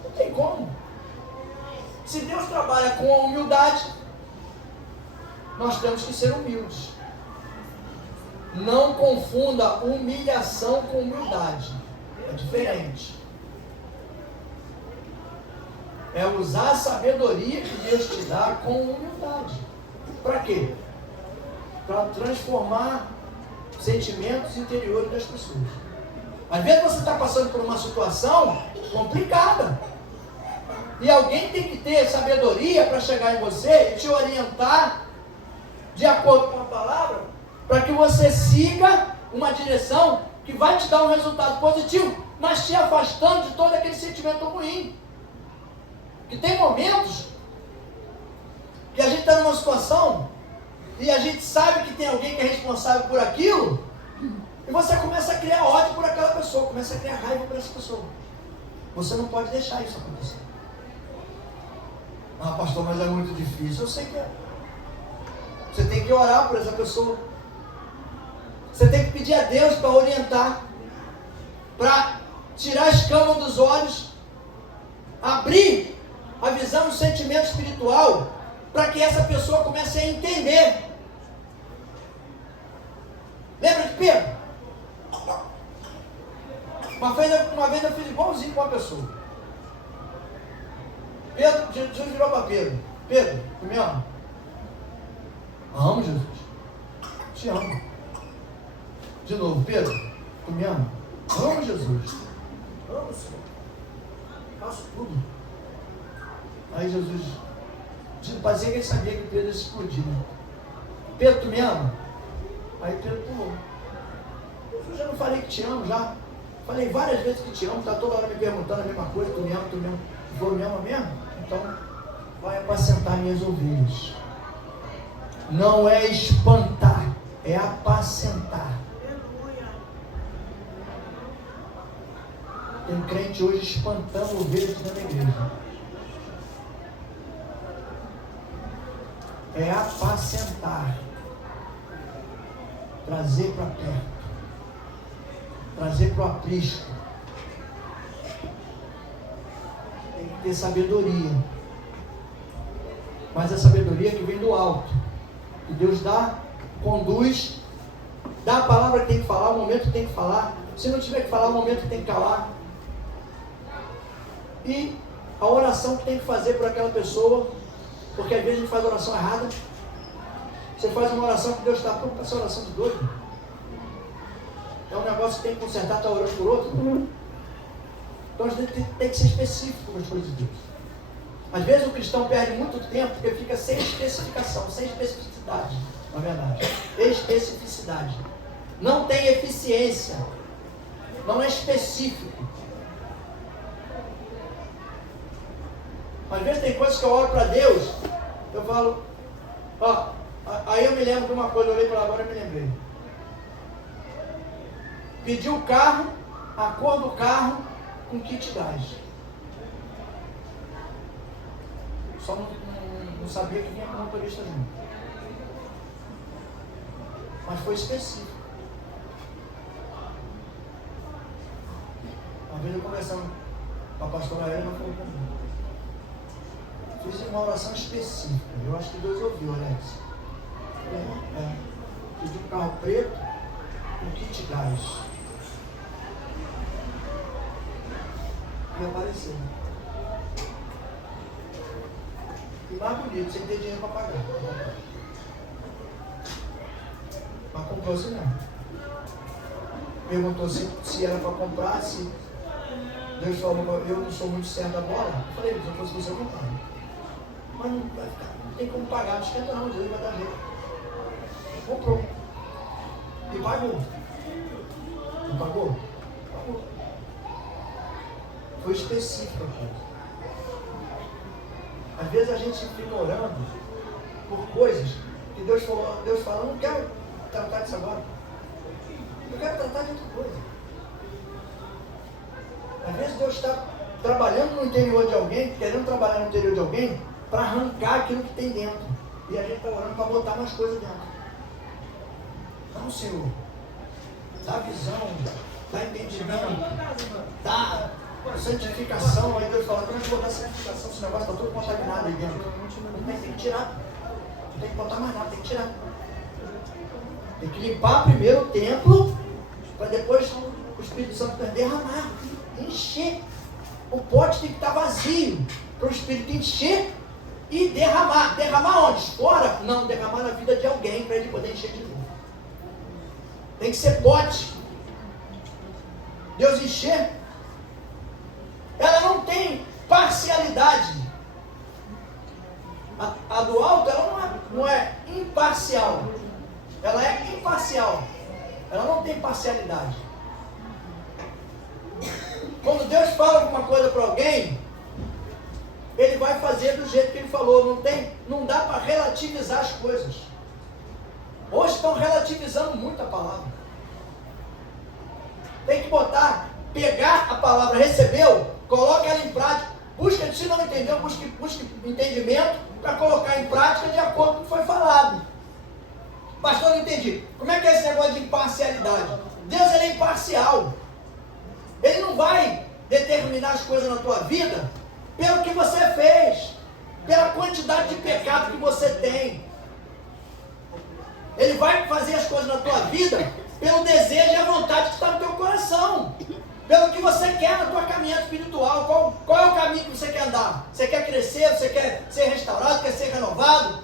Não tem como. Se Deus trabalha com a humildade, nós temos que ser humildes. Não confunda humilhação com humildade. É diferente. É usar a sabedoria que Deus te dá com humildade. Para quê? Para transformar sentimentos interiores das pessoas. Às vezes você está passando por uma situação complicada. E alguém tem que ter sabedoria para chegar em você e te orientar de acordo com a palavra, para que você siga uma direção que vai te dar um resultado positivo, mas te afastando de todo aquele sentimento ruim. Que tem momentos que a gente está numa situação e a gente sabe que tem alguém que é responsável por aquilo, e você começa a criar ódio por aquela pessoa, começa a criar raiva por essa pessoa. Você não pode deixar isso acontecer. Ah, pastor, mas é muito difícil. Eu sei que é. Você tem que orar por essa pessoa. Você tem que pedir a Deus para orientar, para tirar a escama dos olhos, abrir a visão, o sentimento espiritual, para que essa pessoa comece a entender. Lembra de Pedro? Uma vez eu fiz igualzinho com uma pessoa. Jesus virou para Pedro: Pedro, tu me ama? Amo, Jesus. Te amo. De novo: Pedro, tu me ama? Amo, Jesus. Amo, Senhor. Faço tudo. Aí Jesus, parecia que ele sabia que Pedro ia explodir. Pedro, tu me ama? Aí Pedro pulou. Eu já não falei que te amo, já. Falei várias vezes que te amo, está toda hora me perguntando a mesma coisa, tu me ama, tu me ama. Tu me ama mesmo? Então, vai apacentar minhas ovelhas. Não é espantar, é apacentar. Tem crente hoje espantando ovelhas dentro da igreja. É apacentar. Trazer para perto. Trazer para o aprisco. Tem que ter sabedoria. Mas a sabedoria que vem do alto. Que Deus dá, conduz Dá a palavra que tem que falar, o momento que tem que falar. Se não tiver que falar, o momento que tem que calar. E a oração que tem que fazer por aquela pessoa, porque às vezes a gente faz a oração errada. Você faz uma oração que Deus está por essa oração de doido. É um negócio que tem que consertar, está orando por outro. Então a gente tem que ser específico com as coisas de Deus. Às vezes o cristão perde muito tempo porque fica sem especificação, sem especificidade, na verdade. Especificidade. Não tem eficiência. Não é específico. Às vezes tem coisas que eu oro para Deus, eu falo, ó, aí eu me lembro de uma coisa, eu olhei para lá agora e me lembrei. Pedi o carro, a cor do carro, com kit gás. Só não sabia que vinha com motorista junto. Mas foi específico. Uma vez eu conversando com a pastora Helena, ela falou comigo. Fiz uma oração específica. Eu acho que Deus ouviu, Alex. Pedi um carro preto com kit gás. E apareceu. E mais bonito, sem ter dinheiro para pagar. Mas comprou-se não. Perguntou se era para comprar, se Deus falou, eu não sou muito certo da bola. Eu falei, se eu fosse você, eu comprava. Mas não vai ficar, não tem como pagar, não esquenta não, Deus vai dar jeito. Comprou. E pagou. Não pagou? Pagou. Foi específico a coisa. Às vezes a gente fica orando por coisas que Deus fala, eu não quero tratar disso agora. Eu quero tratar de outra coisa. Às vezes Deus está trabalhando no interior de alguém, querendo trabalhar no interior de alguém, para arrancar aquilo que tem dentro. E a gente está orando para botar mais coisas dentro. Não, Senhor. Dá visão, dá entendimento, dá santificação. Aí Deus fala, quando a gente botar santificação, esse negócio está todo contaminado aí dentro. Não tem que tirar. Não tem que botar mais nada, tem que tirar. Tem que limpar primeiro o templo, para depois o Espírito Santo derramar, encher. O pote tem que estar vazio, para o Espírito encher e derramar. Derramar onde? Fora? Não, derramar na vida de alguém, para ele poder encher de novo. Tem que ser pote. Deus encher. Ela não tem parcialidade. A do alto, ela não é imparcial. Ela é imparcial. Ela não tem parcialidade. Quando Deus fala alguma coisa para alguém, Ele vai fazer do jeito que Ele falou. Não dá para relativizar as coisas. Hoje estão relativizando muito a palavra. Tem que pegar a palavra, recebeu, coloca ela em prática. Busca, se não entendeu, busque entendimento para colocar em prática de acordo com o que foi falado. Pastor, não entendi. Como é que é esse negócio de imparcialidade? Deus, ele é imparcial. Ele não vai determinar as coisas na tua vida pelo que você fez, pela quantidade de pecado que você tem. Ele vai fazer as coisas na tua vida pelo desejo e a vontade que está no teu coração, pelo que você quer na tua caminhada espiritual. Qual é o caminho que você quer andar? Você quer crescer? Você quer ser restaurado? Quer ser renovado?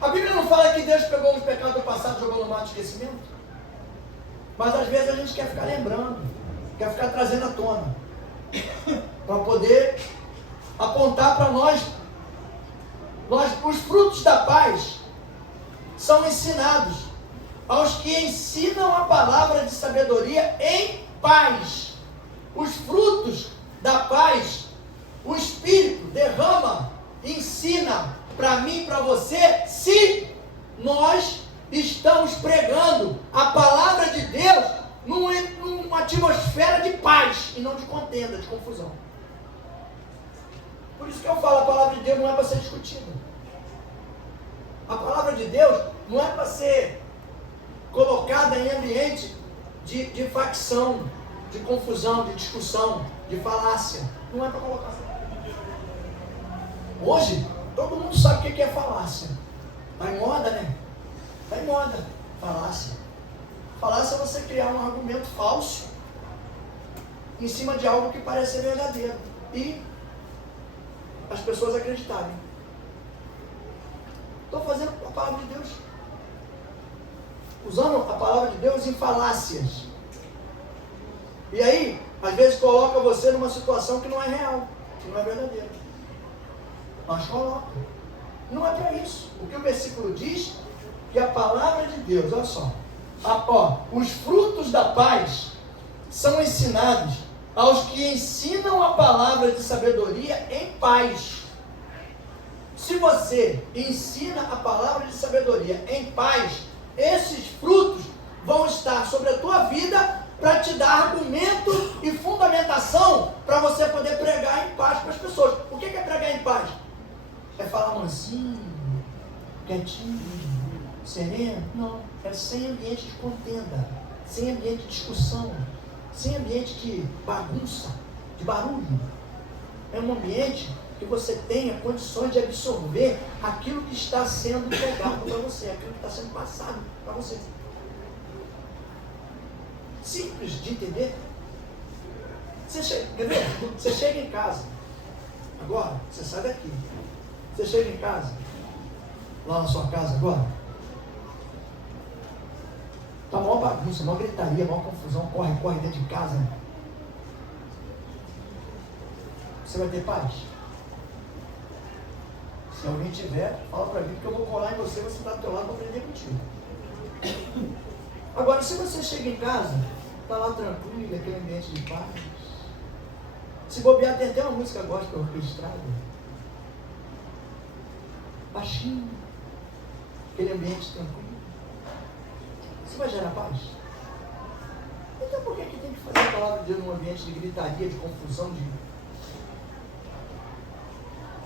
A Bíblia não fala que Deus pegou os pecados do passado e jogou no mar de esquecimento? Mas às vezes a gente quer ficar lembrando, quer ficar trazendo à tona, para poder apontar para nós, os frutos da paz são ensinados aos que ensinam a palavra de sabedoria em paz. Os frutos da paz, o Espírito derrama, ensina para mim e para você, se nós estamos pregando a palavra de Deus numa atmosfera de paz e não de contenda, de confusão. Por isso que eu falo, a palavra de Deus não é para ser discutida. A palavra de Deus não é para ser colocada em ambiente de facção, de confusão, de discussão, de falácia. Não é para colocar. Hoje, todo mundo sabe o que é falácia. Está em moda, né? Está em moda. Falácia. Falácia é você criar um argumento falso em cima de algo que parece ser verdadeiro. E as pessoas acreditarem. Estou fazendo a palavra de Deus. Usando a palavra de Deus em falácias. E aí, às vezes coloca você numa situação que não é real, que não é verdadeira. Mas coloca. Não é para isso. O que o versículo diz, que a palavra de Deus, olha só, os frutos da paz são ensinados aos que ensinam a palavra de sabedoria em paz. Se você ensina a palavra de sabedoria em paz, esses frutos vão estar sobre a tua vida para te dar argumento e fundamentação para você poder pregar em paz para as pessoas. O que é pregar em paz? É falar mansinho, quietinho, sereno? Não, é sem ambiente de contenda, sem ambiente de discussão, sem ambiente de bagunça, de barulho. É um ambiente que você tenha condições de absorver aquilo que está sendo pregado para você, aquilo que está sendo passado para você. Simples de entender. Você chega em casa, agora, você sai daqui. Você chega em casa, lá na sua casa agora, está maior bagunça, maior gritaria, maior confusão, corre dentro de casa. Você vai ter paz? Se alguém tiver, fala para mim que eu vou colar em você está do teu lado para aprender contigo. Agora, se você chega em casa, está lá tranquilo, aquele ambiente de paz. Se bobear, tem até uma música gospel orquestrada. Baixinho, aquele ambiente tranquilo. Você vai gerar paz? Então por que tem que fazer a palavra de Deus num ambiente de gritaria, de confusão, de...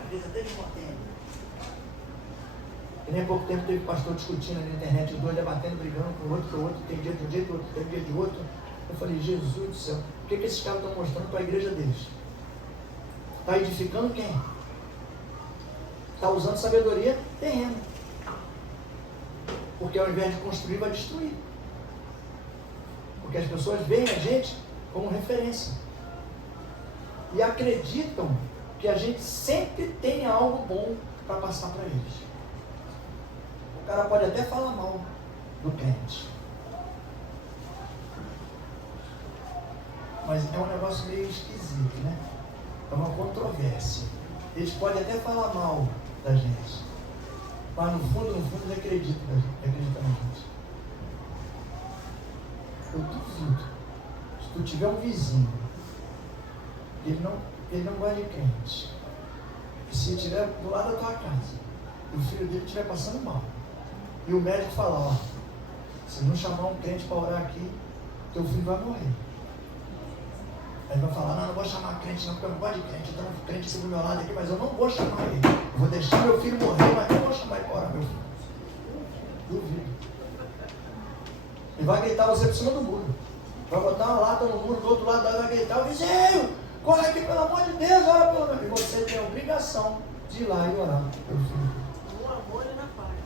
Às vezes até de mantendo. E nem há pouco tempo teve pastor discutindo na internet, os dois debatendo, brigando com o outro, tem dia de um jeito, outro tem dia de outro. Eu falei, Jesus do céu, o que esses caras estão mostrando para a igreja deles? Está edificando quem? Está usando sabedoria terrena. Porque ao invés de construir, vai destruir. Porque as pessoas veem a gente como referência. E acreditam que a gente sempre tem algo bom para passar para eles. O cara pode até falar mal do crente. Mas é um negócio meio esquisito, né? É uma controvérsia. Eles podem até falar mal da gente. Mas no fundo, eles acreditam na gente. Eu duvido. Se tu tiver um vizinho, ele não gosta de crente. E se ele estiver do lado da tua casa, e o filho dele estiver passando mal, e o médico falar, se não chamar um crente para orar aqui, teu filho vai morrer. Aí vai falar, não vou chamar crente não, porque eu não gosto de crente, então o crente fica do meu lado aqui, mas eu não vou chamar ele. Eu vou deixar meu filho morrer, mas não vou chamar ele para orar, meu filho. Duvido. Ele vai gritar você por cima do muro. Vai botar uma lata no muro, do outro lado vai gritar, vizinho, corre aqui pelo amor de Deus, ora pelo meu. E você tem a obrigação de ir lá e orar pelo filho. No amor e na paz.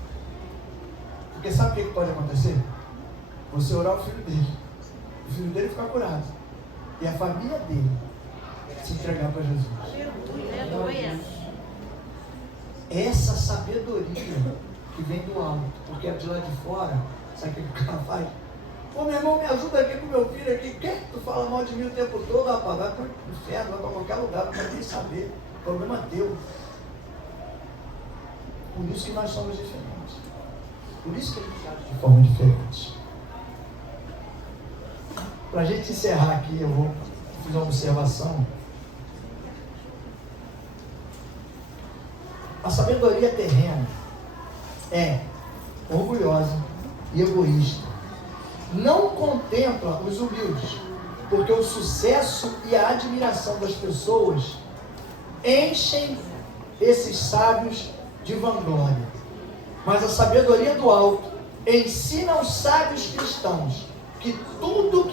Porque sabe o que pode acontecer? Você orar o filho dele. O filho dele ficar curado. E a família dele se entregar para Jesus. Aleluia. Essa sabedoria que vem do alto, porque de lá de fora, sabe o que o cara faz? Ô meu irmão, me ajuda aqui com meu filho aqui. Quem? Tu fala mal de mim o tempo todo, rapaz, vai para o inferno, vai para qualquer lugar, não quer nem saber. O problema é teu. Por isso que nós somos diferentes. Por isso que a gente age de forma diferente. Para a gente encerrar aqui, eu vou fazer uma observação. A sabedoria terrena é orgulhosa e egoísta. Não contempla os humildes, porque o sucesso e a admiração das pessoas enchem esses sábios de vanglória. Mas a sabedoria do alto ensina aos sábios cristãos que tudo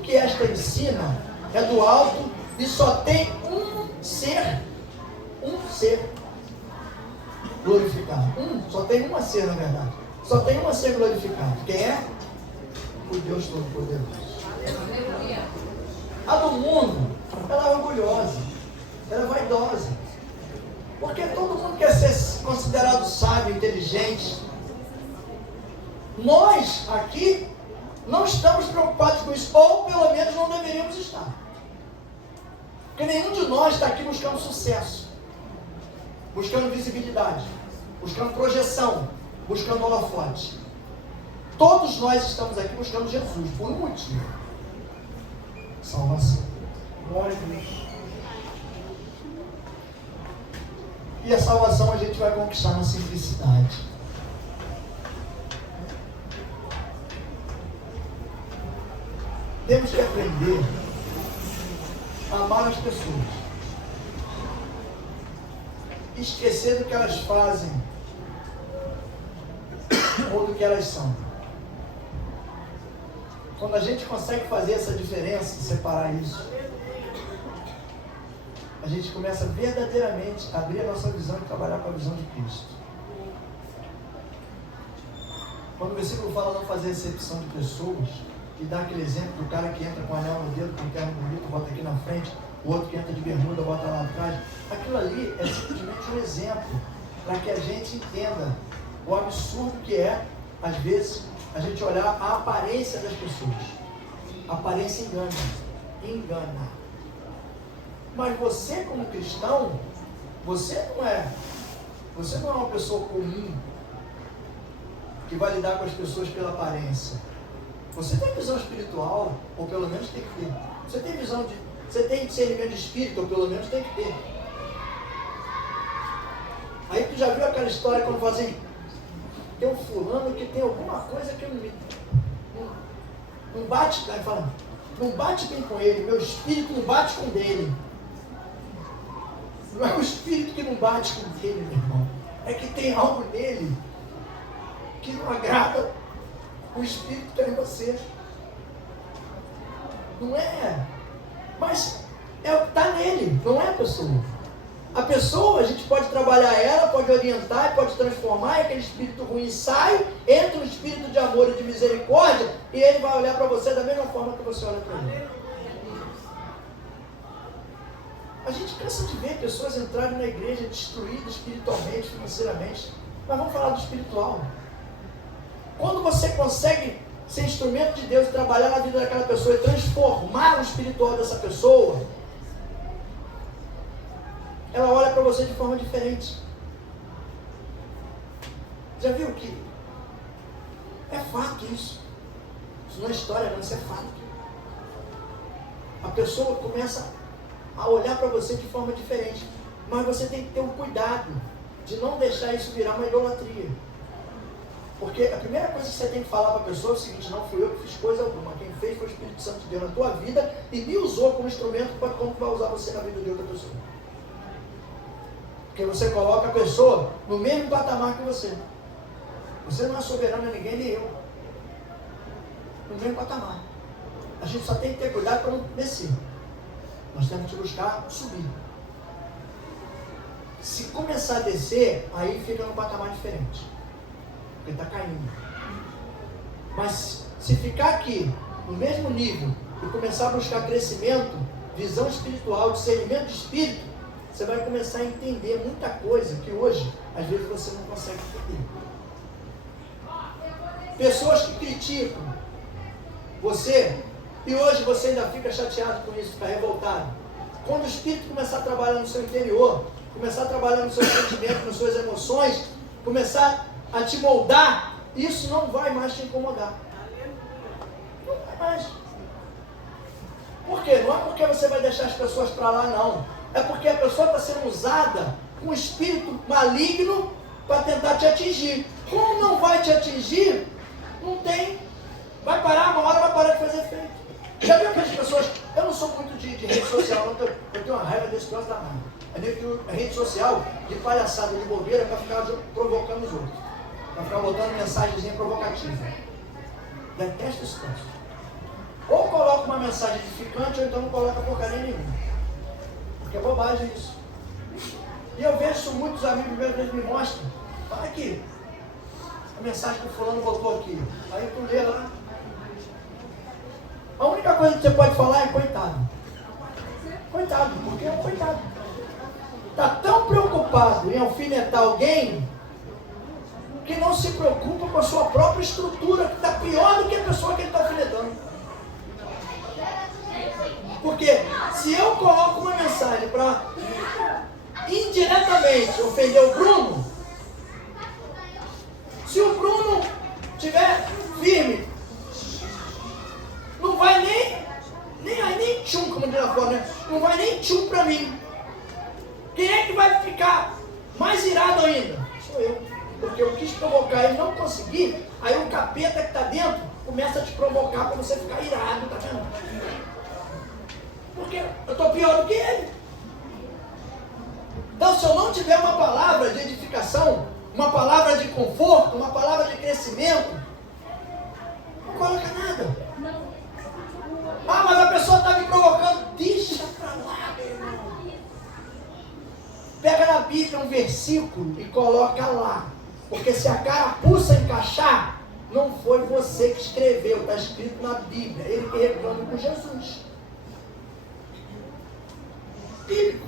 que esta ensina é do alto e só tem um ser glorificado. Só tem uma ser, na verdade. Só tem uma a ser glorificado. Quem é? O Deus Todo-Poderoso. A do mundo, ela é orgulhosa, ela é vaidosa. Porque todo mundo quer ser considerado sábio, inteligente. Nós aqui não estamos preocupados com isso, ou pelo menos não deveríamos estar. Porque nenhum de nós está aqui buscando sucesso, buscando visibilidade, buscando projeção, buscando holofote. Todos nós estamos aqui buscando Jesus, por um motivo: salvação. Glória a Deus. E a salvação a gente vai conquistar na simplicidade. Temos que aprender a amar as pessoas. Esquecer do que elas fazem ou do que elas são. Quando a gente consegue fazer essa diferença, separar isso, a gente começa verdadeiramente a abrir a nossa visão e trabalhar com a visão de Cristo. Quando o versículo fala não fazer acepção de pessoas, e dá aquele exemplo do cara que entra com anel no dedo, com terno bonito, bota aqui na frente, o outro que entra de bermuda, bota lá atrás. Aquilo ali é simplesmente um exemplo para que a gente entenda o absurdo que é, às vezes, a gente olhar a aparência das pessoas. A aparência engana. Mas você, como cristão, você não é uma pessoa comum que vai lidar com as pessoas pela aparência. Você tem visão espiritual, ou pelo menos tem que ter. Você tem discernimento de espírito, ou pelo menos tem que ter. Aí tu já viu aquela história quando fala assim, tem um fulano que tem alguma coisa que não bate, aí fala, não bate bem com ele, meu espírito não bate com o dele. Não é o espírito que não bate com ele, meu irmão. É que tem algo nele que não agrada o espírito que é em você. Não é. Mas está nele, não é a pessoa. A pessoa, a gente pode trabalhar ela, pode orientar, pode transformar, e aquele espírito ruim sai, entra um espírito de amor e de misericórdia, e ele vai olhar para você da mesma forma que você olha para ele. A gente cansa de ver pessoas entrarem na igreja destruídas espiritualmente, financeiramente. Mas vamos falar do espiritual. Quando você consegue ser instrumento de Deus e trabalhar na vida daquela pessoa e transformar o espiritual dessa pessoa, ela olha para você de forma diferente. Já viu que é fato isso? Isso não é história, não, isso é fato. A pessoa começa a olhar para você de forma diferente, mas você tem que ter um cuidado de não deixar isso virar uma idolatria. Porque a primeira coisa que você tem que falar para a pessoa é o seguinte: não fui eu que fiz coisa alguma, quem fez foi o Espírito Santo de Deus na tua vida e me usou como instrumento para como vai usar você na vida de outra pessoa. Porque você coloca a pessoa no mesmo patamar que você. Você não é soberano a ninguém, nem eu. No mesmo patamar. A gente só tem que ter cuidado para não descer. Nós temos que buscar subir. Se começar a descer, aí fica num patamar diferente. Porque está caindo. Mas se ficar aqui, no mesmo nível, e começar a buscar crescimento, visão espiritual, discernimento de espírito, você vai começar a entender muita coisa que hoje, às vezes, você não consegue entender. Pessoas que criticam você, e hoje você ainda fica chateado com isso, fica revoltado. Quando o Espírito começar a trabalhar no seu interior, começar a trabalhar no seu sentimento, nas suas emoções, começar a te moldar, isso não vai mais te incomodar. Não vai mais. Por quê? Não é porque você vai deixar as pessoas para lá, não. É porque a pessoa está sendo usada com um espírito maligno para tentar te atingir. Como não vai te atingir, não tem. Vai parar, uma hora vai parar de fazer efeito. Já viu aquelas pessoas? Eu não sou muito de rede social, eu tenho uma raiva desse troço da mão. A rede social de palhaçada, de bobeira, para ficar provocando os outros. Para ficar botando mensagenzinha provocativa. Detesto esse troço. Ou coloca uma mensagem edificante, ou então não coloca porcaria nenhuma. Porque é bobagem isso. E eu vejo isso, muitos amigos meus me mostram. Fala aqui. a mensagem que o fulano botou aqui. Aí tu lê lá. A única coisa que você pode falar é coitado. Coitado, porque é um coitado. Está tão preocupado em alfinetar alguém que não se preocupa com a sua própria estrutura, que está pior do que a pessoa que ele está alfinetando. Porque se eu coloco uma mensagem para indiretamente ofender o Bruno, se o Bruno estiver firme, não vai nem tchum, como diz lá fora, né? Não vai nem tchum para mim. Quem é que vai ficar mais irado ainda? Sou eu. Porque eu quis provocar e não consegui. Aí o capeta que está dentro começa a te provocar para você ficar irado, tá vendo? Porque eu estou pior do que ele. Então, se eu não tiver uma palavra de edificação, uma palavra de conforto, uma palavra de crescimento, não coloca nada. Ah, mas a pessoa está me provocando. Deixa para lá, meu irmão. Pega na Bíblia um versículo e coloca lá. Porque se a carapuça encaixar, não foi você que escreveu, está escrito na Bíblia. Ele que reclama com Jesus. Bíblico.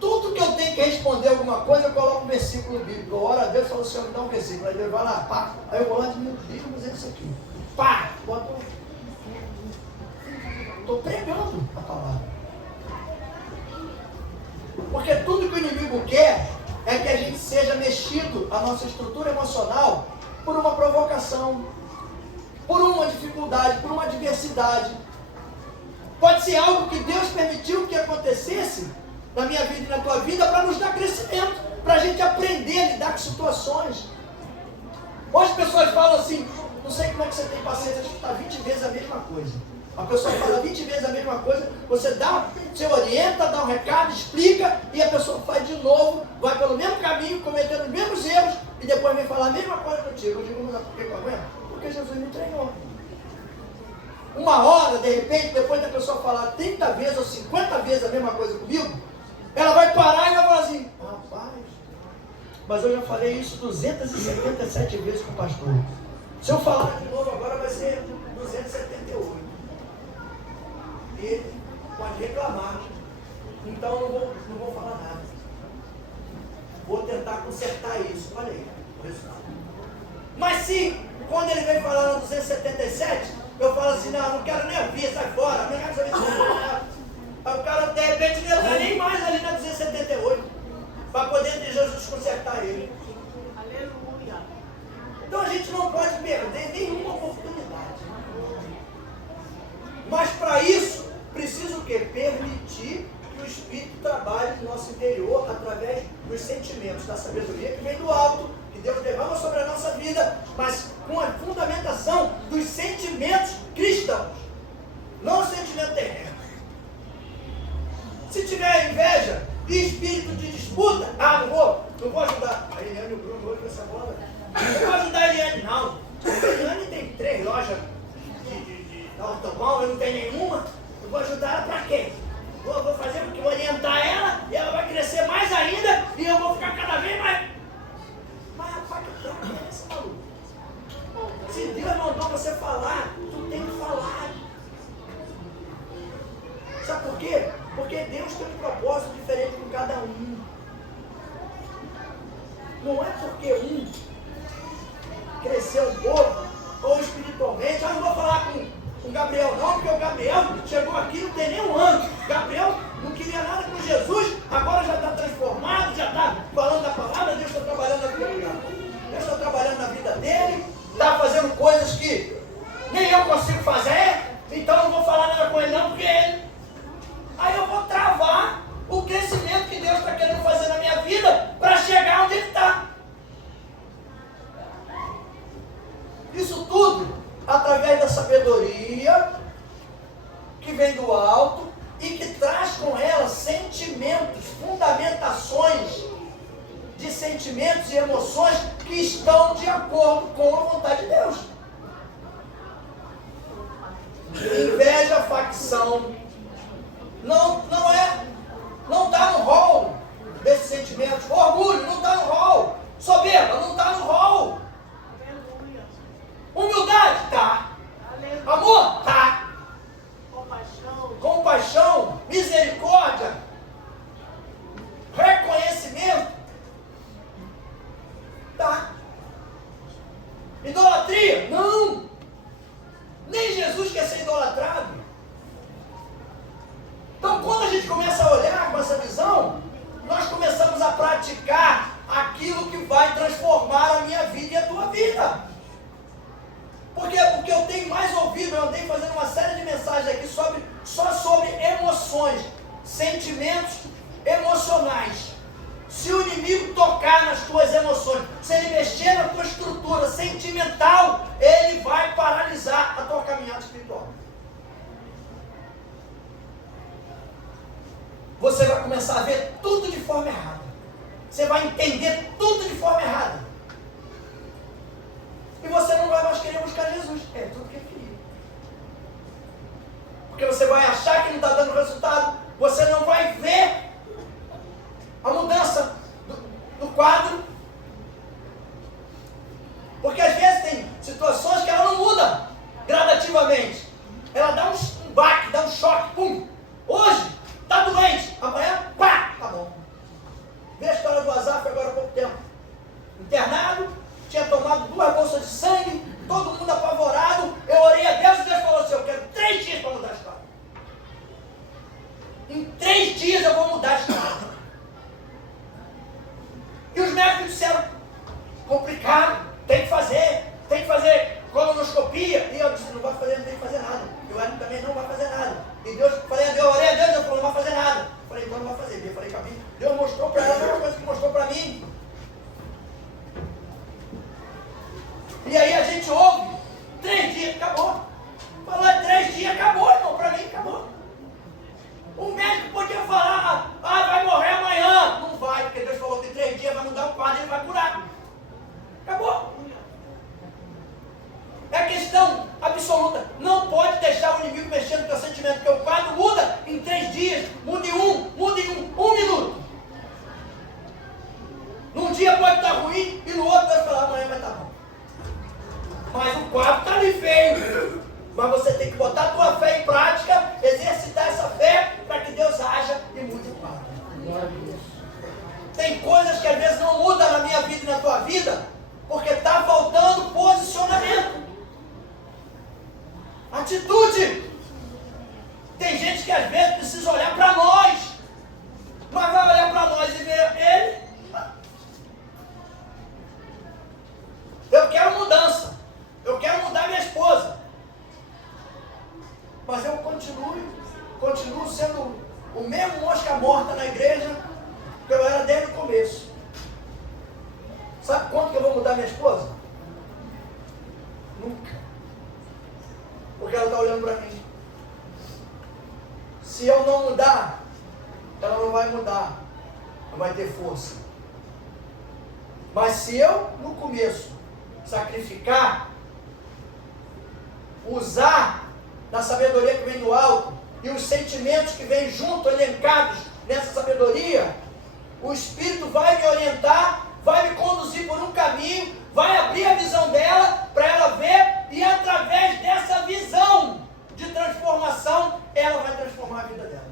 Tudo que eu tenho que responder alguma coisa, eu coloco um versículo bíblico. Eu oro a Deus e falo, Senhor, me dá um versículo. Aí Deus vai lá, pá. Aí eu vou lá e digo, meu Deus, mas é isso aqui. Pá, bota. Estou pregando a palavra. Porque tudo que o inimigo quer é que a gente seja mexido, a nossa estrutura emocional, por uma provocação, por uma dificuldade, por uma adversidade. Pode ser algo que Deus permitiu que acontecesse na minha vida e na tua vida para nos dar crescimento, para a gente aprender a lidar com situações. Hoje as pessoas falam assim, não sei como é que você tem paciência de escutar 20 vezes a mesma coisa. A pessoa fala 20 vezes a mesma coisa, você orienta, dá um recado, explica, e a pessoa faz de novo, vai pelo mesmo caminho, cometendo os mesmos erros, e depois vem falar a mesma coisa contigo. Eu digo, mas por que eu aguento? Porque Jesus me treinou. Uma hora, de repente, depois da pessoa falar 30 vezes ou 50 vezes a mesma coisa comigo, ela vai parar e vai falar assim, rapaz, mas eu já falei isso 277 vezes com o pastor. Se eu falar de novo agora vai ser 278. E ele pode reclamar. Então eu não vou falar nada. Vou tentar consertar isso. Olha aí o resultado. Mas se, quando ele vem falar no 277, eu falo assim, não quero nem ouvir, sai fora, não quero saber nada. Aí o cara, de repente, não está nem mais ali na 278, para poder de Jesus consertar ele. Aleluia. Então a gente não pode perder nenhuma oportunidade. Mas para isso, precisa o quê? Permitir que o Espírito trabalhe no nosso interior através dos sentimentos, da sabedoria que vem do alto, que Deus derrama sobre a nossa vida, mas com a fundamentação dos sentimentos cristãos, não o sentimento terreno. Se tiver inveja e espírito de disputa, não vou ajudar a Eliane e o Bruno hoje nessa bola. Não vou ajudar a Eliane, não. A Eliane tem 3 lojas de automóvel, eu não tenho nenhuma. Eu vou ajudar ela para quê? Vou fazer porque vou orientar ela e ela vai crescer mais ainda e eu vou ficar cada vez mais. Mas rapaz, que troca é essa, maluco? Se Deus mandou você falar, tu tem que falar. Sabe por quê? Porque Deus tem um propósito diferente com cada um. Não é porque um cresceu um pouco, ou espiritualmente, eu não vou falar com o Gabriel não, porque o Gabriel chegou aqui não tem nem um ano. Gabriel não queria nada com Jesus, agora já está transformado, já está falando da palavra, Deus está trabalhando na vida dele. Deus está trabalhando na vida dele, está fazendo coisas que nem eu consigo fazer, então eu não vou falar nada com ele não, porque ele... Aí eu vou travar o crescimento que Deus está querendo fazer na minha vida para chegar onde Ele está. Isso tudo através da sabedoria que vem do alto e que traz com ela sentimentos, fundamentações de sentimentos e emoções que estão de acordo com a vontade de Deus. Inveja, facção, não está no rol desses sentimentos. Orgulho não está no rol. Soberba não está no rol. praticar aquilo que vai transformar a minha vida e a tua vida. Porque eu tenho mais ouvido, eu andei fazendo uma série de mensagens aqui só sobre emoções, sentimentos emocionais. Se o inimigo tocar nas tuas emoções, se ele mexer na tua estrutura sentimental, ele vai paralisar a tua caminhada espiritual. Você vai começar a ver tudo de forma errada. Você vai entender tudo de forma errada. E você não vai mais querer buscar Jesus. É tudo que ele queria. Porque você vai achar que não está dando resultado. Você não vai ver a mudança do quadro. Porque às vezes tem situações que ela não muda gradativamente. Ela dá um baque, dá um choque. Pum! Hoje está doente. Amanhã, pá! Tá bom. Vê a história do Azaf agora há pouco tempo. Internado, tinha tomado 2 bolsas de sangue, todo mundo apavorado. Eu orei a Deus e Deus falou assim: eu quero 3 dias para mudar a história. Em 3 dias eu vou mudar a história. E os médicos disseram: complicado, tem que fazer colonoscopia. E eu disse: não vai fazer, não tem que fazer nada. E o Edson também não vai fazer nada. E Deus, orei a Deus, Deus falou: não vai fazer nada. Eu falei: então não vai fazer. Eu falei com a Bíblia. Deus mostrou para ela a mesma coisa que mostrou para mim. E aí a gente ouve: 3 dias, acabou. Falou 3 dias, acabou, irmão. Para mim, acabou. O médico podia falar: vai morrer amanhã. Não vai, porque Deus falou que em 3 dias vai mudar o quadro e ele vai curar. Acabou. É questão absoluta. Não pode deixar o inimigo mexendo no teu sentimento, porque o quadro muda em 3 dias. Muda em um minuto. Num dia pode estar ruim e no outro vai falar: amanhã vai estar bom. Mas o quadro está ali feio. Mas você tem que botar a tua fé em prática, exercitar essa fé para que Deus haja e mude o quadro. Tem coisas que às vezes não mudam na minha vida e na tua vida, porque está faltando posicionamento. Atitude. Tem gente que às vezes precisa olhar para nós, mas vai olhar para nós e ver ele. Eu quero mudança. Eu quero mudar minha esposa. Mas eu continuo sendo o mesmo mosca morta na igreja que eu era desde o começo. Sabe quando que eu vou mudar minha esposa? Nunca. Porque ela está olhando para mim. Se eu não mudar, ela não vai mudar. Não vai ter força. Mas se eu, no começo, sacrificar, usar da sabedoria que vem do alto e os sentimentos que vêm junto, elencados nessa sabedoria, o Espírito vai me orientar, vai me conduzir por um caminho, vai abrir a visão dela para ela ver, e através dessa visão de transformação, ela vai transformar a vida dela.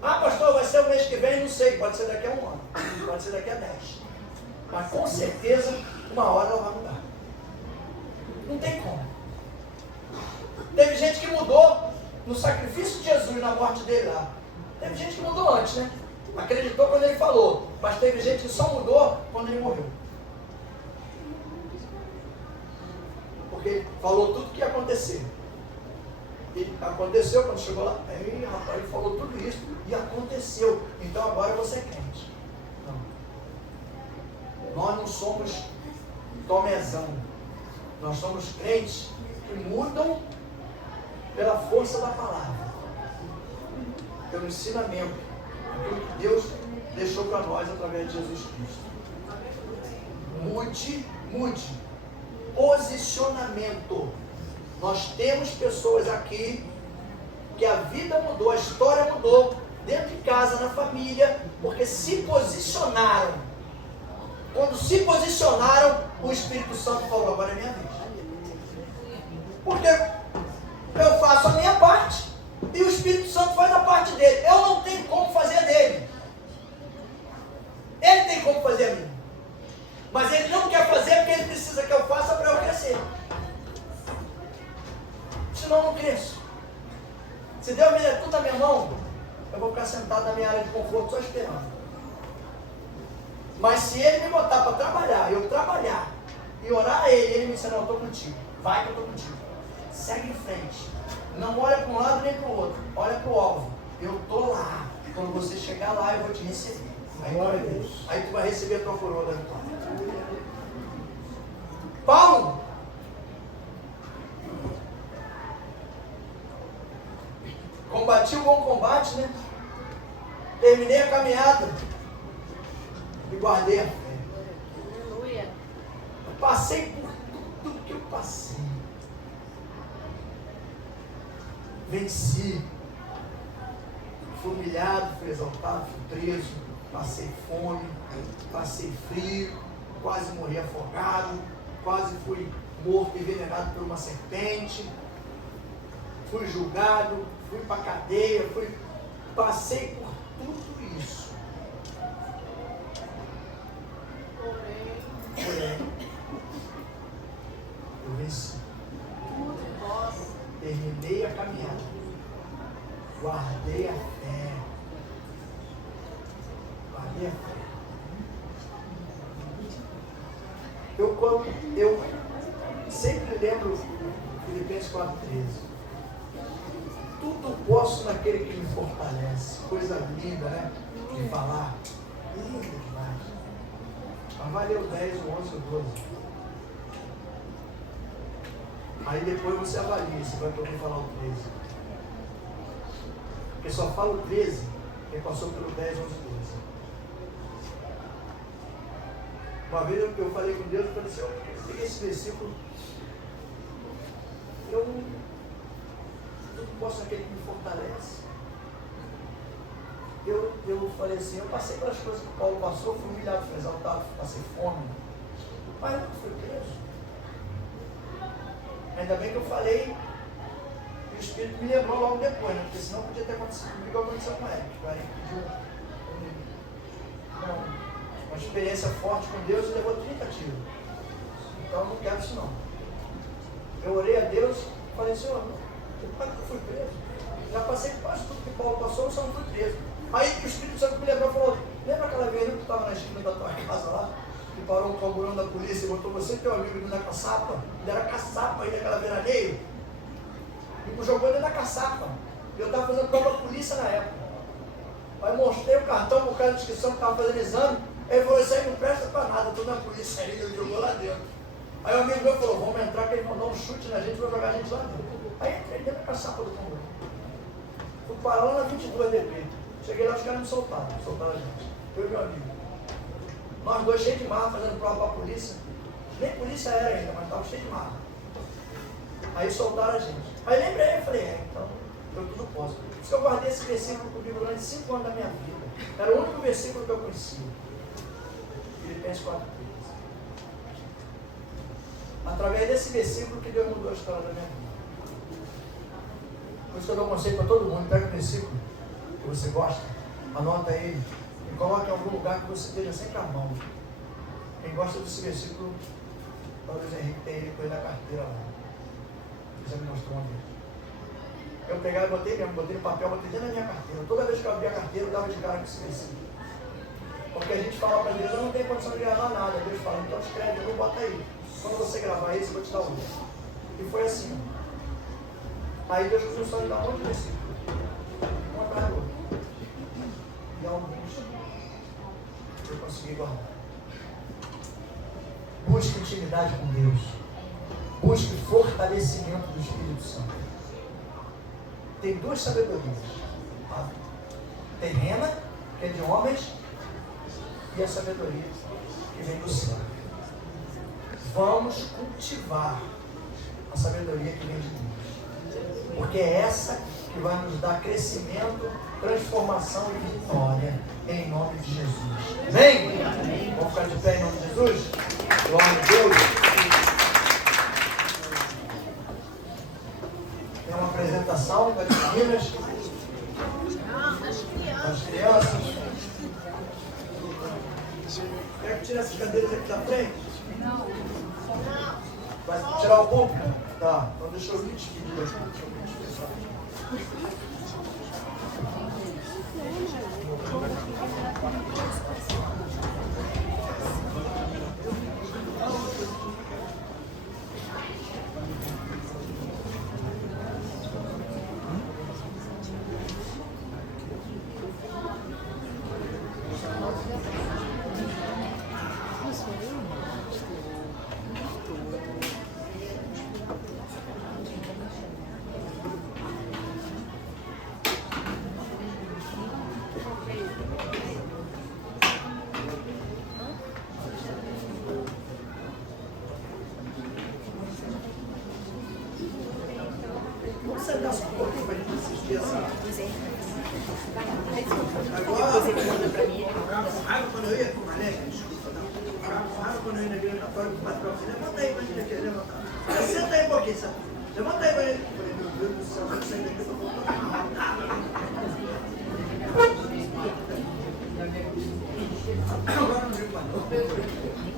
Ah, pastor, vai ser o mês que vem? Não sei, pode ser daqui a 1 ano, pode ser daqui a 10, mas com certeza uma hora ela vai mudar. Não tem como. Teve gente que mudou no sacrifício de Jesus, na morte dele lá. Teve gente que mudou antes, né? Acreditou quando ele falou, mas teve gente que só mudou quando ele morreu. Porque ele falou tudo o que ia acontecer. E aconteceu quando chegou lá. Ei, rapaz, ele falou tudo isso e aconteceu. Então agora eu vou ser crente. Não. Nós não somos tomezão. Nós somos crentes que mudam pela força da palavra, pelo ensinamento, aquilo que Deus deixou para nós através de Jesus Cristo. Mude. Posicionamento. Nós temos pessoas aqui que a vida mudou, a história mudou, dentro de casa, na família, porque se posicionaram. Quando se posicionaram, o Espírito Santo falou: agora é minha vez. Porque eu faço a minha parte e o Espírito Santo faz a parte dele. Eu não tenho como fazer a dele. Ele tem como fazer a minha. Mas ele não quer fazer porque ele precisa que eu faça para eu crescer. Senão eu não cresço. Se Deus me der tudo na minha mão, eu vou ficar sentado na minha área de conforto só esperando. Mas se ele me botar para trabalhar, eu trabalhar e orar a ele me ensinar, eu estou contigo. Vai que eu estou contigo. Segue em frente. Não olha para um lado nem para o outro. Olha para o alvo. Eu estou lá. Quando você chegar lá, eu vou te receber. Aí tu vai receber a tua coroa da vitória. Paulo, combati o bom combate, né? Terminei a caminhada e guardei a fé. Aleluia. Passei por tudo que eu passei. Venci. Fui humilhado, fui exaltado, fui preso, passei fome, passei frio, quase morri afogado, quase fui morto, envenenado por uma serpente, fui julgado, fui para a cadeia, passei por tudo isso. Porém, eu venci. Terminei a caminhada. Guardei a fé. Guardei a fé. Eu sempre lembro Filipenses 4,13. Tudo posso naquele que me fortalece. Coisa linda, né? De falar. Linda demais. Mas valeu o 10, o 11, o 12. Aí depois você avalia, você vai poder falar o 13. Porque só fala o 13 quem passou pelo 10, 11, 12. Uma vez eu falei com Deus, eu falei assim, eu peguei esse versículo, eu não posso naquele que me fortalece. Eu falei assim, eu passei pelas coisas que Paulo passou, fui humilhado, fui exaltado, passei fome, mas eu não fui preso. Ainda bem que eu falei, e o Espírito me lembrou logo depois, né? Porque senão podia ter acontecido comigo igual aconteceu com ele. O Eric pediu uma experiência forte com Deus e levou 30 tiros. Então eu não quero isso não. Eu orei a Deus e falei, Senhor, como é que eu fui preso? Já passei por quase tudo que Paulo passou, eu só não fui preso. Aí o Espírito Santo me lembrou e falou, lembra aquela vez que tu estava na esquina da tua casa lá? Que parou um camburão da polícia e botou você e teu amigo dentro da caçapa? Ele era caçapa aí daquela veraneio. E jogou dentro da caçapa. E eu estava fazendo prova da polícia na época. Aí mostrei o cartão para o cara de inscrição que estava fazendo exame. Ele falou, isso aí não presta para nada, estou na polícia aí, ele jogou lá dentro. Aí o amigo meu falou, vamos entrar que ele mandou um chute na gente, vai jogar a gente lá dentro. Aí entrei dentro da caçapa do camburão. Fui parar lá na 22 DP. Cheguei lá, os caras me soltaram a gente. Eu e meu amigo. Nós dois cheios de marra, fazendo prova para a polícia. Nem polícia era ainda, mas estava cheio de marra. Aí soltaram a gente. Aí lembrei, eu falei, então, eu tudo posso. Por isso que eu guardei esse versículo comigo durante 5 anos da minha vida. Era o único versículo que eu conhecia. Filipenses 4,13. Através desse versículo que Deus mudou a história da minha vida. Por isso que eu dou conselho para todo mundo, pega o versículo que você gosta, anota ele e coloque em algum lugar que você esteja sempre à mão. Quem gosta desse versículo, talvez o Henrique tenha ele com ele na carteira lá. Ele já me mostrou uma vez. Eu pegava e botei no papel, botei dentro da minha carteira. Toda vez que eu abria a carteira, eu dava de cara com esse versículo. Porque a gente fala para Deus, eu não tenho condição de gravar nada. Deus fala, então escreve, eu não bota aí. Quando você gravar isso, eu vou te dar o livro. E foi assim. Aí Deus começou a me dar um monte de versículos. Um atrás do outro. E alguns eu consegui guardar. Busque intimidade com Deus. Busque fortalecimento do Espírito Santo. Tem duas sabedorias. A terrena, que é de homens, e a sabedoria que vem do céu. Vamos cultivar a sabedoria que vem de Deus. Porque é essa que vai nos dar crescimento, transformação e vitória em nome de Jesus. Amém? Amém. Vamos ficar de pé em nome de Jesus? Glória a Deus. Tem uma apresentação das meninas. Das crianças. Quer que tire essas cadeiras aqui da frente? Não. Vai tirar o público? Tá, então deixa eu me despedir aqui. aqui assim. Agora, depois ele manda pra mim. Água quando eu ia com o Mané, desculpa, não. Água quando eu ia na igreja católica, o patrão disse, levanta aí, imagina aqui, levanta. Mas senta aí um pouquinho, sabe? Levanta aí, vai. Eu falei, meu Deus do céu, vai sair daqui, eu tô voltando. Agora não digo mais não.